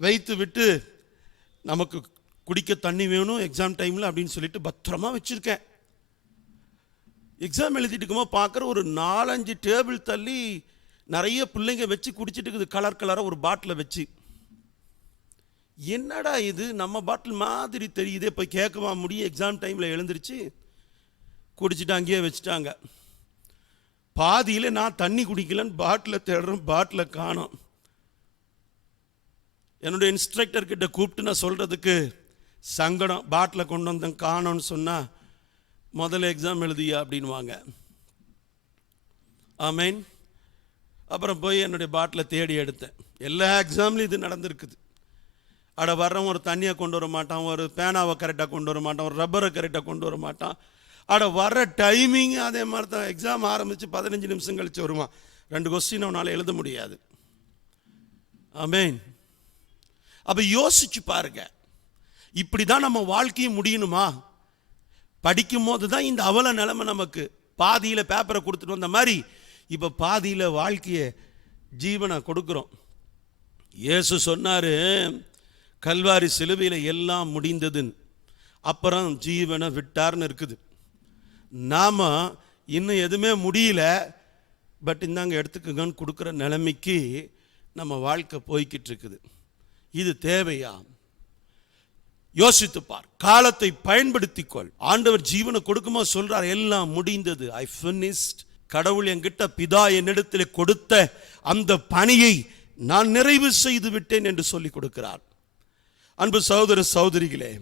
வைத்து விட்டு, நமக்கு குடிக்க தண்ணி வேணும் எக்ஸாம் டைமில் அப்படின்னு சொல்லிட்டு பத்திரமா வச்சுருக்கேன். எக்ஸாம் எழுதிட்டு இருக்கும்போது பார்க்குற ஒரு 4-5 டேபிள் தள்ளி நிறைய பிள்ளைங்க வச்சு குடிச்சிட்டு இருக்குது, கலர் கலராக ஒரு பாட்டிலை வச்சு. என்னடா இது, நம்ம பாட்டில் மாதிரி தெரியுதே, போய் கேட்கவா முடியும்? எக்ஸாம் டைமில் எழுந்திருச்சு குடிச்சிட்டு அங்கேயே வச்சுட்டாங்க. பாதியில் நான் தண்ணி குடிக்கலன்னு பாட்டிலை தேடுறேன், பாட்டிலை காணோம். என்னுடைய இன்ஸ்ட்ரக்டர்கிட்ட கூப்பிட்டு நான் சொல்கிறதுக்கு சங்கடம். பாட்டிலை கொண்டு வந்தேன் காணோன்னு சொன்னால், முதல்ல எக்ஸாம் எழுதியா அப்படின்வாங்க. ஆமேன். அப்புறம் போய் என்னுடைய பாட்டிலை தேடி எடுத்தேன். எல்லா எக்ஸாம்லையும் இது நடந்திருக்குது. வர்றவன் ஒரு தண்ணியை கொண்டு வர மாட்டான், ஒரு பேனாவை கரெக்டாக கொண்டு வர மாட்டான், ஒரு ரப்பரை கரெக்டாக கொண்டு வர மாட்டான். வர்ற டைமிங் அதே மாதிரி தான். எக்ஸாம் ஆரம்பித்து 15 நிமிஷம் கழிச்சு வருவான். 2 கொஸ்டின் அவனால் எழுத முடியாது. ஆமேன். அப்போ யோசிச்சு பாருங்க, இப்படி தான் நம்ம வாழ்க்கையை முடியணுமா? படிக்கும் போது தான் இந்த அவல நிலைமை நமக்கு. பாதியில் பேப்பரை கொடுத்துட்டு வந்த மாதிரி இப்போ பாதியில் வாழ்க்கையை ஜீவனை கொடுக்குறோம். இயேசு சொன்னார், கல்வாரி சிலுவையில் எல்லாம் முடிந்ததுன்னு, அப்புறம் ஜீவனை விட்டார்னு இருக்குது. நாம் இன்னும் எதுவுமே முடியல, பட் இந்தாங்க எடுத்துக்கங்கன்னு கொடுக்குற நிலைமைக்கு நம்ம வாழ்க்கை போய்கிட்டு இருக்குது. இது தேவையா? யோசித்துப்பார். காலத்தை பயன்படுத்திக்கொள். ஆண்டவர் ஜீவனை கொடுக்கும்போது சொல்றார், எல்லாம் முடிந்தது, ஐ finished. கடவுள் என்கிட்ட, பிதா என்னிடத்தில் கொடுத்த அந்த பணியை நான் நிறைவு செய்து விட்டேன் என்று சொல்லி கொடுக்கிறார். அன்பு சகோதர சகோதரிகளே,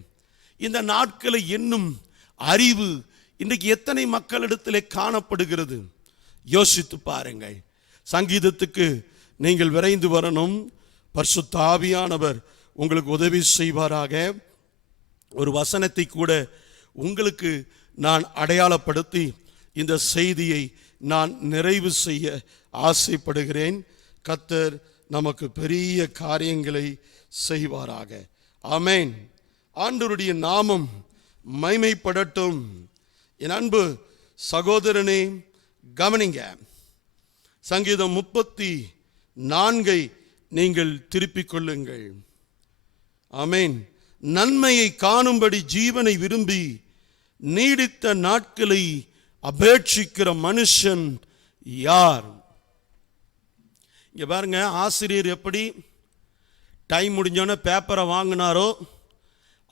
இந்த நாட்களை என்னும் அறிவு இன்றைக்கு எத்தனை மக்களிடத்தில் காணப்படுகிறது? யோசித்து பாருங்கள். சங்கீதத்துக்கு நீங்கள் விரைந்து வரணும். பரிசுத்த ஆவியானவர் உங்களுக்கு உதவி செய்வாராக. ஒரு வசனத்தை கூட உங்களுக்கு நான் அடையாளப்படுத்தி இந்த செய்தியை நான் நிறைவு செய்ய ஆசைப்படுகிறேன். கர்த்தர் நமக்கு பெரிய காரியங்களை செய்வாராக. ஆமென். ஆண்டவருடைய நாமம் மைமைப்படட்டும். என் அன்பு சகோதரனே, கவனிங்க. சங்கீதம் 34 நீங்கள் திருப்பிக் கொள்ளுங்கள். ஆமென். நன்மையை காணும்படி ஜீவனை விரும்பி நீடித்த நாட்களை அபேட்சிக்கிற மனுஷன் யார்? இங்க பாருங்க, ஆசிரியர் எப்படி டைம் முடிஞ்சோன்னு பேப்பரை வாங்கினாரோ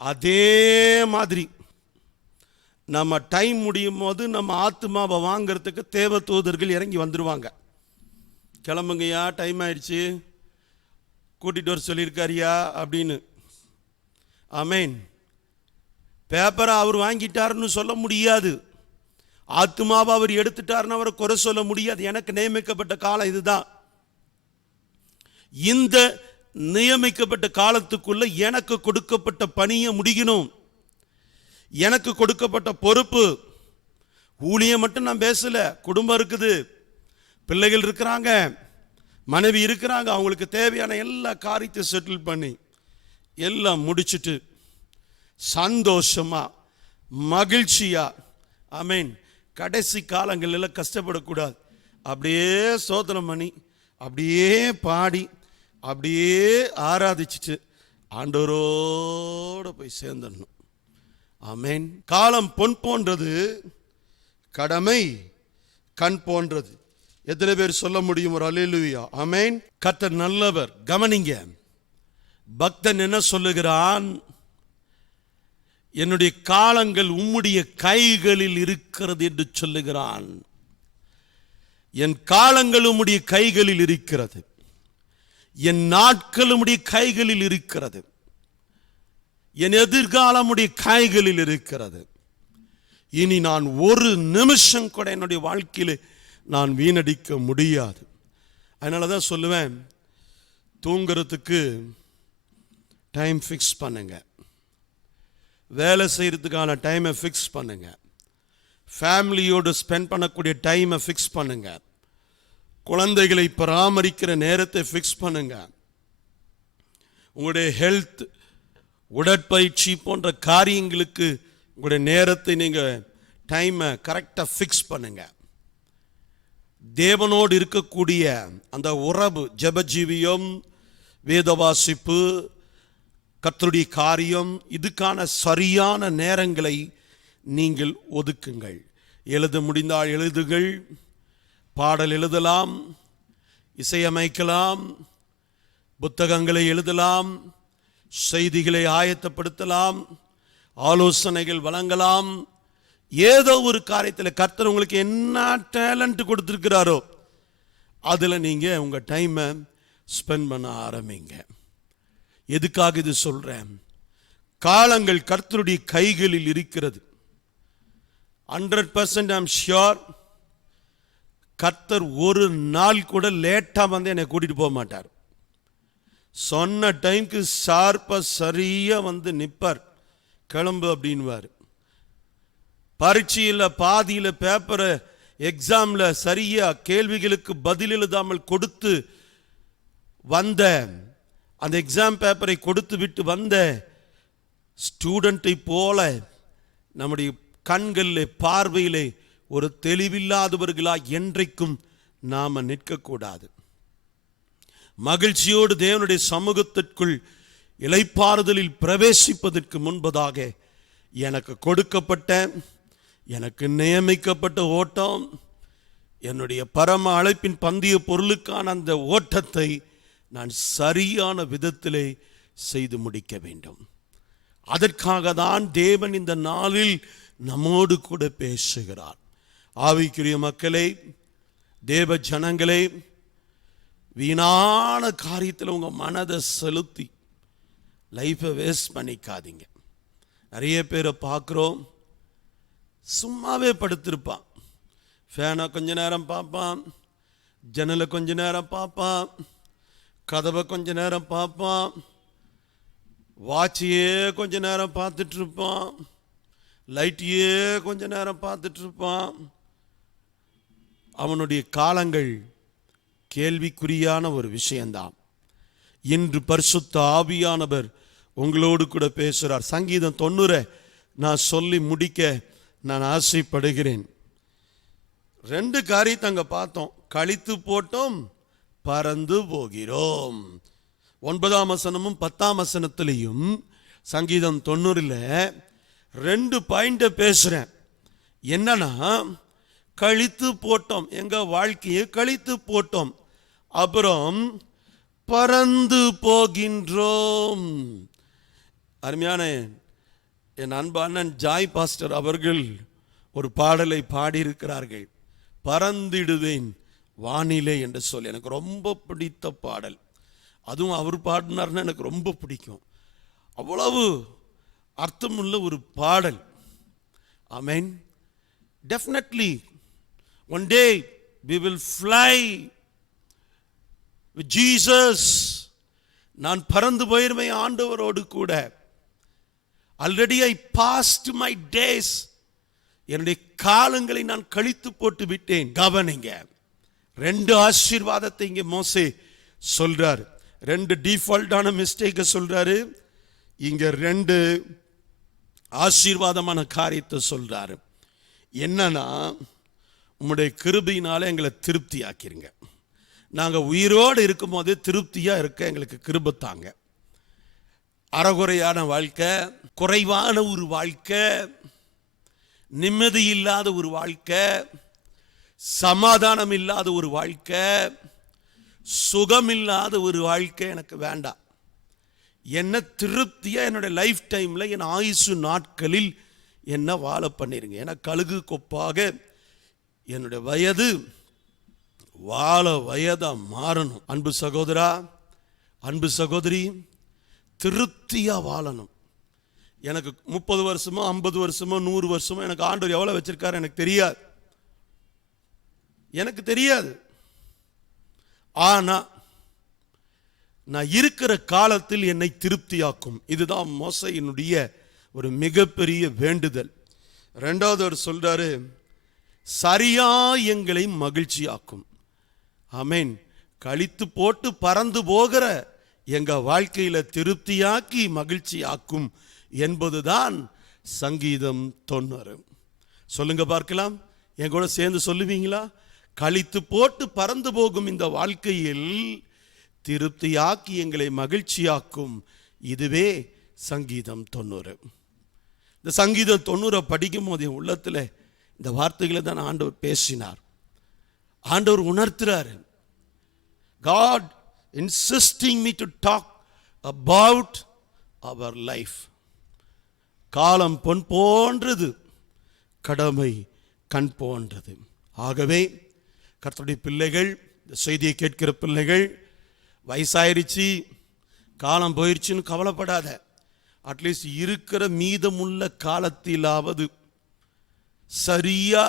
அதே மாதிரி நம்ம டைம் முடியும் போது நம்ம ஆத்மாவை வாங்கிறதுக்கு தேவ தூதர்கள் இறங்கி வந்துடுவாங்க. கிளம்புங்கய்யா, டைம் ஆயிடுச்சு, கூட்டிகிட்டு வர சொல்லியிருக்காரியா அப்படின்னு. ஆமேன். பேப்பரை அவர் வாங்கிட்டாருன்னு சொல்ல முடியாது, ஆத்மாவை அவர் எடுத்துட்டாருன்னு அவரை குறை சொல்ல முடியாது. எனக்கு நியமிக்கப்பட்ட காலம் இதுதான். இந்த நியமிக்கப்பட்ட காலத்துக்குள்ள எனக்கு கொடுக்கப்பட்ட பணியை முடிக்கணும். எனக்கு கொடுக்கப்பட்ட பொறுப்பு. ஊழியம் மட்டும் நான் பேசல, குடும்பம் இருக்குது, பிள்ளைகள் இருக்கிறாங்க, மனைவி இருக்கிறாங்க. அவங்களுக்கு தேவையான எல்லா காரியத்தை செட்டில் பண்ணி எல்லாம் முடிச்சுட்டு சந்தோஷமா மகிழ்ச்சியா, ஆமேன், கடைசி காலங்களில் கஷ்டப்படக்கூடாது. அப்படியே ஸ்தோத்திரம் பண்ணி, அப்படியே பாடி, அப்படியே ஆராதிச்சுட்டு ஆண்டவரோடு போய் சேர்ந்துடணும். ஆமேன். காலம் பொன் போன்றது, கடமை கண் போன்றது. எத்தனை பேர் சொல்ல முடியும் ஒரு அல்லேலூயா? ஆமேன். கர்த்தர் நல்லவர். கவனிங்க, பக்தன் என்ன சொல்லுகிறான்? என்னுடைய காலங்கள் உம்முடைய கைகளில் இருக்கிறது என்று சொல்லுகிறான். என் காலங்கள் உம்முடைய கைகளில் இருக்கிறது, என் நாட்கள் உம்முடைய கைகளில் இருக்கிறது, என் எதிர்காலம் உடைய கைகளில் இருக்கிறது. இனி நான் ஒரு நிமிஷம் கூட என்னுடைய வாழ்க்கையில் நான் வீணடிக்க முடியாது. அதனால தான் சொல்லுவேன், தூங்குறதுக்கு டைம் ஃபிக்ஸ் பண்ணுங்க, வேலை செய்யறதுக்கான டைமை ஃபிக்ஸ் பண்ணுங்க, ஃபேமிலியோடு ஸ்பெண்ட் பண்ணக்கூடிய டைமை ஃபிக்ஸ் பண்ணுங்க. குழந்தைகளை பராமரிக்கிற நேரத்தை ஃபிக்ஸ் பண்ணுங்க. உங்களுடைய ஹெல்த், உடற்பயிற்சி போன்ற காரியங்களுக்கு உங்களுடைய நேரத்தை நீங்கள் டைமை கரெக்டாக ஃபிக்ஸ் பண்ணுங்க. தேவனோடு இருக்கக்கூடிய அந்த உறவு, ஜெபஜீவியம், வேத வாசிப்பு, கர்த்தருடைய காரியம், இதுக்கான சரியான நேரங்களை நீங்கள் ஒதுக்குங்கள். எழுத முடிந்தால் எழுதுங்கள், பாடல் எழுதலாம், இசையமைக்கலாம், புத்தகங்களை எழுதலாம், செய்திகளை ஆயத்தப்படுத்தலாம், ஆலோசனைகள் வழங்கலாம். ஏதோ ஒரு காரியத்தில் கர்த்தர் உங்களுக்கு என்ன டேலண்ட் கொடுத்துருக்கிறாரோ அதில் நீங்கள் உங்கள் டைமை ஸ்பெண்ட் பண்ண ஆரம்பிங்க. எதுக்காக இது சொல்கிறேன்? காலங்கள் கர்த்தருடைய கைகளில் இருக்கிறது. 100% ஐம் ஷியோர் கர்த்தர் ஒரு நாள் கூட லேட்டாக வந்து என்னை கூட்டிகிட்டு போக மாட்டார். சொன்ன டைமுக்கு ஷார்ப்பாக சரியாக வந்து நிற்பார். கிளம்பு அப்படின்வார். பரீட்சையில் பாதியில் பேப்பரை எக்ஸாமில் சரியாக கேள்விகளுக்கு பதில் எழுதாமல் கொடுத்து வந்த, அந்த எக்ஸாம் பேப்பரை கொடுத்து விட்டு வந்த ஸ்டூடெண்ட்டை போல நம்முடைய கண்களில், பார்வையிலே ஒரு தெளிவில்லாதவர்களாக என்றைக்கும் நாம் நிற்கக்கூடாது. மகிழ்ச்சியோடு தேவனுடைய சமூகத்திற்குள் இளைப்பாறுதலில் பிரவேசிப்பதற்கு முன்பதாக எனக்கு கொடுக்கப்பட்ட, எனக்கு நியமிக்கப்பட்ட ஓட்டம், என்னுடைய பரம அழைப்பின் பந்தய பொருளுக்கான அந்த ஓட்டத்தை நான் சரியான விதத்திலே செய்து முடிக்க வேண்டும். அதற்காக தான் தேவன் இந்த நாளில் நம்மோடு கூட பேசுகிறார். ஆவிக்குரிய மக்களே, தேவ ஜனங்களே, வீணான காரியத்தில் உங்கள் மனதை செலுத்தி லைஃப்பை வேஸ்ட் பண்ணிக்காதீங்க. நிறைய பேரை பார்க்குறோம், சும்மாவே படுத்திருப்பான். ஃபேனை கொஞ்ச நேரம் பார்ப்பான், ஜன்னலை கொஞ்ச நேரம் பார்ப்பான், கதவை கொஞ்ச நேரம் பார்ப்பான், வாட்சியே கொஞ்ச நேரம் பார்த்துட்டு இருப்பான், லைட்டையே கொஞ்ச நேரம் பார்த்துட்டு இருப்பான். அவனுடைய காலங்கள் கேள்விக்குறியான ஒரு விஷயம்தான். இன்று பரிசுத்த ஆவியானவர் உங்களோடு கூட பேசுகிறார். சங்கீதம் 90 நான் சொல்லி முடிக்க நான் ஆசைப்படுகிறேன். 2 காரியத்தை அங்கே பார்த்தோம். கழித்து போட்டோம், பறந்து போகிறோம். 9ஆம் வசனமும் 10ஆம் வசனத்திலையும் சங்கீதம் 90 2 பாயிண்ட பேசுறேன். என்னன்னா, கழித்து போட்டோம், எங்க வாழ்க்கையை கழித்து போட்டோம், அப்புறம் பறந்து போகின்றோம். அருமையான என் அன்பு அண்ணன் ஜாய் பாஸ்டர் அவர்கள் ஒரு பாடலை பாடியிருக்கிறார்கள். பறந்திடுவேன் வானிலை என்று சொல்லி, எனக்கு ரொம்ப பிடித்த பாடல். அதுவும் அவர் பாடினார்னா எனக்கு ரொம்ப பிடிக்கும். அவ்வளவு அர்த்தமுள்ள ஒரு பாடல். ஆமென். Definitely one day we will fly with Jesus. நான் பறந்து போயிருவேன் ஆண்டவரோடு கூட. Already I passed my days. என்னுடைய காலங்களை நான் கழித்து போட்டு விட்டேன். கவனிங்க, 2 ஆசீர்வாதத்தை இங்கே மோசே சொல்றார். 2 டிஃபால்ட்டான மிஸ்டேக்கை சொல்றாரு. இங்க 2 ஆசீர்வாதமான காரியத்தை சொல்றாரு. என்னன்னா, உம்முடைய கிருபையினால எங்களை திருப்தி ஆக்கிருங்க. நாங்கள் உயிரோடு இருக்கும் போதே திருப்தியாக இருக்க எங்களுக்கு கிருபை தாங்க. அறகுறையான வாழ்க்கை, குறைவான ஒரு வாழ்க்கை, நிம்மதி இல்லாத ஒரு வாழ்க்கை, சமாதானம் இல்லாத ஒரு வாழ்க்கை, சுகம் இல்லாத ஒரு வாழ்க்கை எனக்கு வேண்டாம். என்ன திருப்தியாக என்னுடைய லைஃப் டைமில், என் ஆயுசு நாட்களில் என்ன வாழ பண்ணிருங்க. ஏன்னா கழுகு கொப்பாக என்னுடைய வயது வாழ வயதா மாறணும். அன்பு சகோதரா, அன்பு சகோதரி, திருப்தியா வாழணும். எனக்கு 30 வருஷமோ 50 வருஷமோ 100 வருஷமோ எனக்கு ஆண்டவர் எவ்வளவு வச்சிருக்காரு எனக்கு தெரியாது, எனக்கு தெரியாது. ஆனா நான் இருக்கிற காலத்தில் என்னை திருப்தியாக்கும். இதுதான் மோசேயினுடைய ஒரு மிகப்பெரிய வேண்டுதல். 2வது அவர் சொல்றாரு, சரியா எங்களை மகிழ்ச்சியாக்கும். ஆமென். கழித்து போட்டு பறந்து போகிற எங்க வாழ்க்கையில திருப்தியாக்கி மகிழ்ச்சியாக்கும் என்பதுதான் சங்கீதம் 90. சொல்லுங்க பார்க்கலாம், என் கூட சேர்ந்து சொல்லுவீங்களா? கழித்து போட்டு பறந்து போகும் இந்த வாழ்க்கையில் திருப்தியாக்கி எங்களை மகிழ்ச்சியாக்கும், இதுவே சங்கீதம் 90. இந்த சங்கீதம் 90 படிக்கும் போது என் உள்ளத்தில் இந்த வார்த்தைகளை தான் ஆண்டவர் பேசினார். ஆண்டவர் உணர்த்துறாரு. God insisting me to talk about our life. காலம் பொன் போன்றது, கடமை கண் போன்றது. ஆகவே கர்த்தருடைய பிள்ளைகள், இந்த செய்தியை கேட்கிற பிள்ளைகள், வயசாயிருச்சு, காலம் போயிடுச்சுன்னு கவலைப்படாத. அட்லீஸ்ட் இருக்கிற மீதமுள்ள காலத்திலாவது சரியா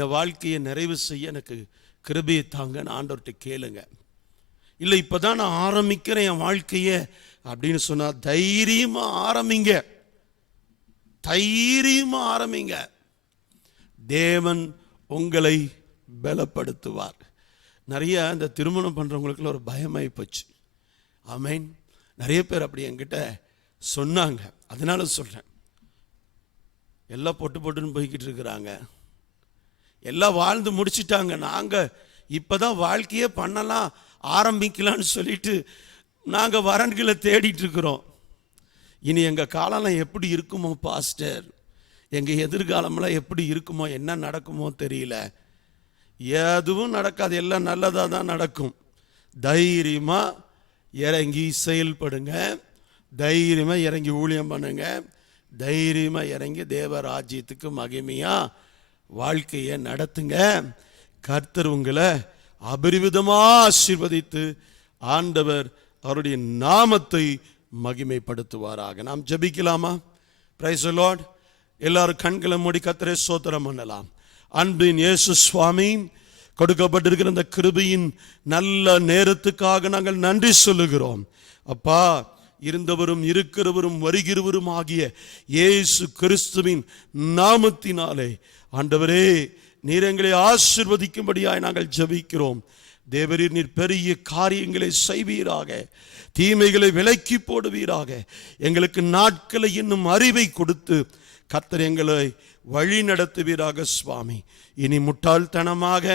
என் வாழ்க்கையை நிறைவு செய்ய எனக்கு கிருபையை தாங்கன்னு ஆண்டவர்கிட்ட கேளுங்க. இல்லை இப்போதான் நான் ஆரம்பிக்கிறேன் என் வாழ்க்கையை அப்படின்னு சொன்னா தைரியமா ஆரம்பிங்க, தைரியமா ஆரம்பிங்க. தேவன் உங்களை பலப்படுத்துவார். நிறைய இந்த திருமணம் பண்றவங்களுக்குள்ள ஒரு பயமாயி போச்சு. ஆமென். நிறைய பேர் அப்படி என்கிட்ட சொன்னாங்க. அதனால சொல்றேன், எல்லாம் பொட்டுன்னு போய்கிட்டு இருக்கிறாங்க, எல்லாம் வாழ்ந்து முடிச்சிட்டாங்க, நாங்க இப்பதான் வாழ்க்கையே பண்ணலாம் ஆரம்பிக்கலான்னு சொல்லிட்டு நாங்க வரன்களை தேடிட்டு இருக்கிறோம். இனி எங்க காலம் எப்படி இருக்குமோ பாஸ்டர், எங்க எதிர்காலம்லாம் எப்படி இருக்குமோ, என்ன நடக்குமோ தெரியல. எதுவும் நடக்காது, எல்லாம் நல்லதா தான் நடக்கும். தைரியமா இறங்கி செயல்படுங்க, தைரியமா இறங்கி ஊழியம் பண்ணுங்க, தைரியமா இறங்கி தேவ ராஜ்யத்துக்கு மகிமையா வாழ்க்கையை நடத்துங்க. கர்த்தர் உங்களை அபரிவிதமா ஆசீர்வதித்து ஆண்டவர் அவருடைய நாமத்தை மகிமைப்படுத்துவாராக. நாம் ஜெபிக்கலாமா? Price the Lord. எல்லாரும் கண்களை மூடி கர்த்தரை ஸ்தோத்திரம் பண்ணலாம். அன்பின் இயேசு சுவாமி, கொடுக்கப்பட்டிருக்கிற இந்த கிருபையின் நல்ல நேரத்துக்காக நாங்கள் நன்றி சொல்லுகிறோம். அப்பா, இருந்தவரும் இருக்கிறவரும் வருகிறவரும் ஆகிய இயேசு கிறிஸ்துவின் நாமத்தினாலே ஆண்டவரே, நீர் எங்களை ஆசீர்வதிக்கும்படியாய் நாங்கள் ஜெபிக்கிறோம். தேவரீர், நீர் பெரிய காரியங்களை செய்வீராக, தீமைகளை விலக்கி போடுவீராக. எங்களுக்கு நாட்களை இன்னும் அறிவை கொடுத்து கர்த்தர் எங்களை வழி நடத்துவீராக சுவாமி. இனி முட்டாள்தனமாக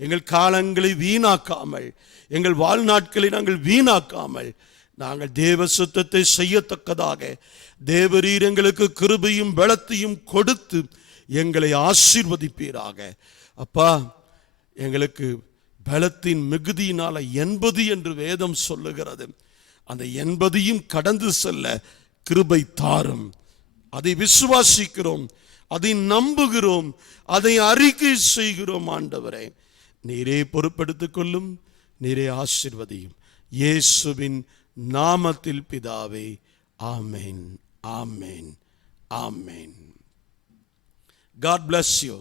எங்கள் காலங்களை வீணாக்காமல், எங்கள் வாழ்நாட்களை நாங்கள் வீணாக்காமல், நாங்கள் தேவ சுத்தத்தை செய்யத்தக்கதாக தேவரீர் எங்களுக்கு கிருபையும் பலத்தையும் கொடுத்து எங்களை ஆசீர்வதிப்பீராக. அப்பா, எங்களுக்கு பலத்தின் மிகுதியினால 80 என்று வேதம் சொல்லுகிறது. அந்த 80ஐயும் கடந்து செல்ல கிருபை தாரும். அதை விசுவாசிக்கிறோம், அதை நம்புகிறோம், அதை அறிக்கை செய்கிறோம். ஆண்டவரே, நீரே பொறுப்பெடுத்துக் கொள்ளும், நீரே ஆசீர்வதியும். இயேசுவின் நாமத்தில் பிதாவே, ஆமென், ஆமென், ஆமென். God bless you.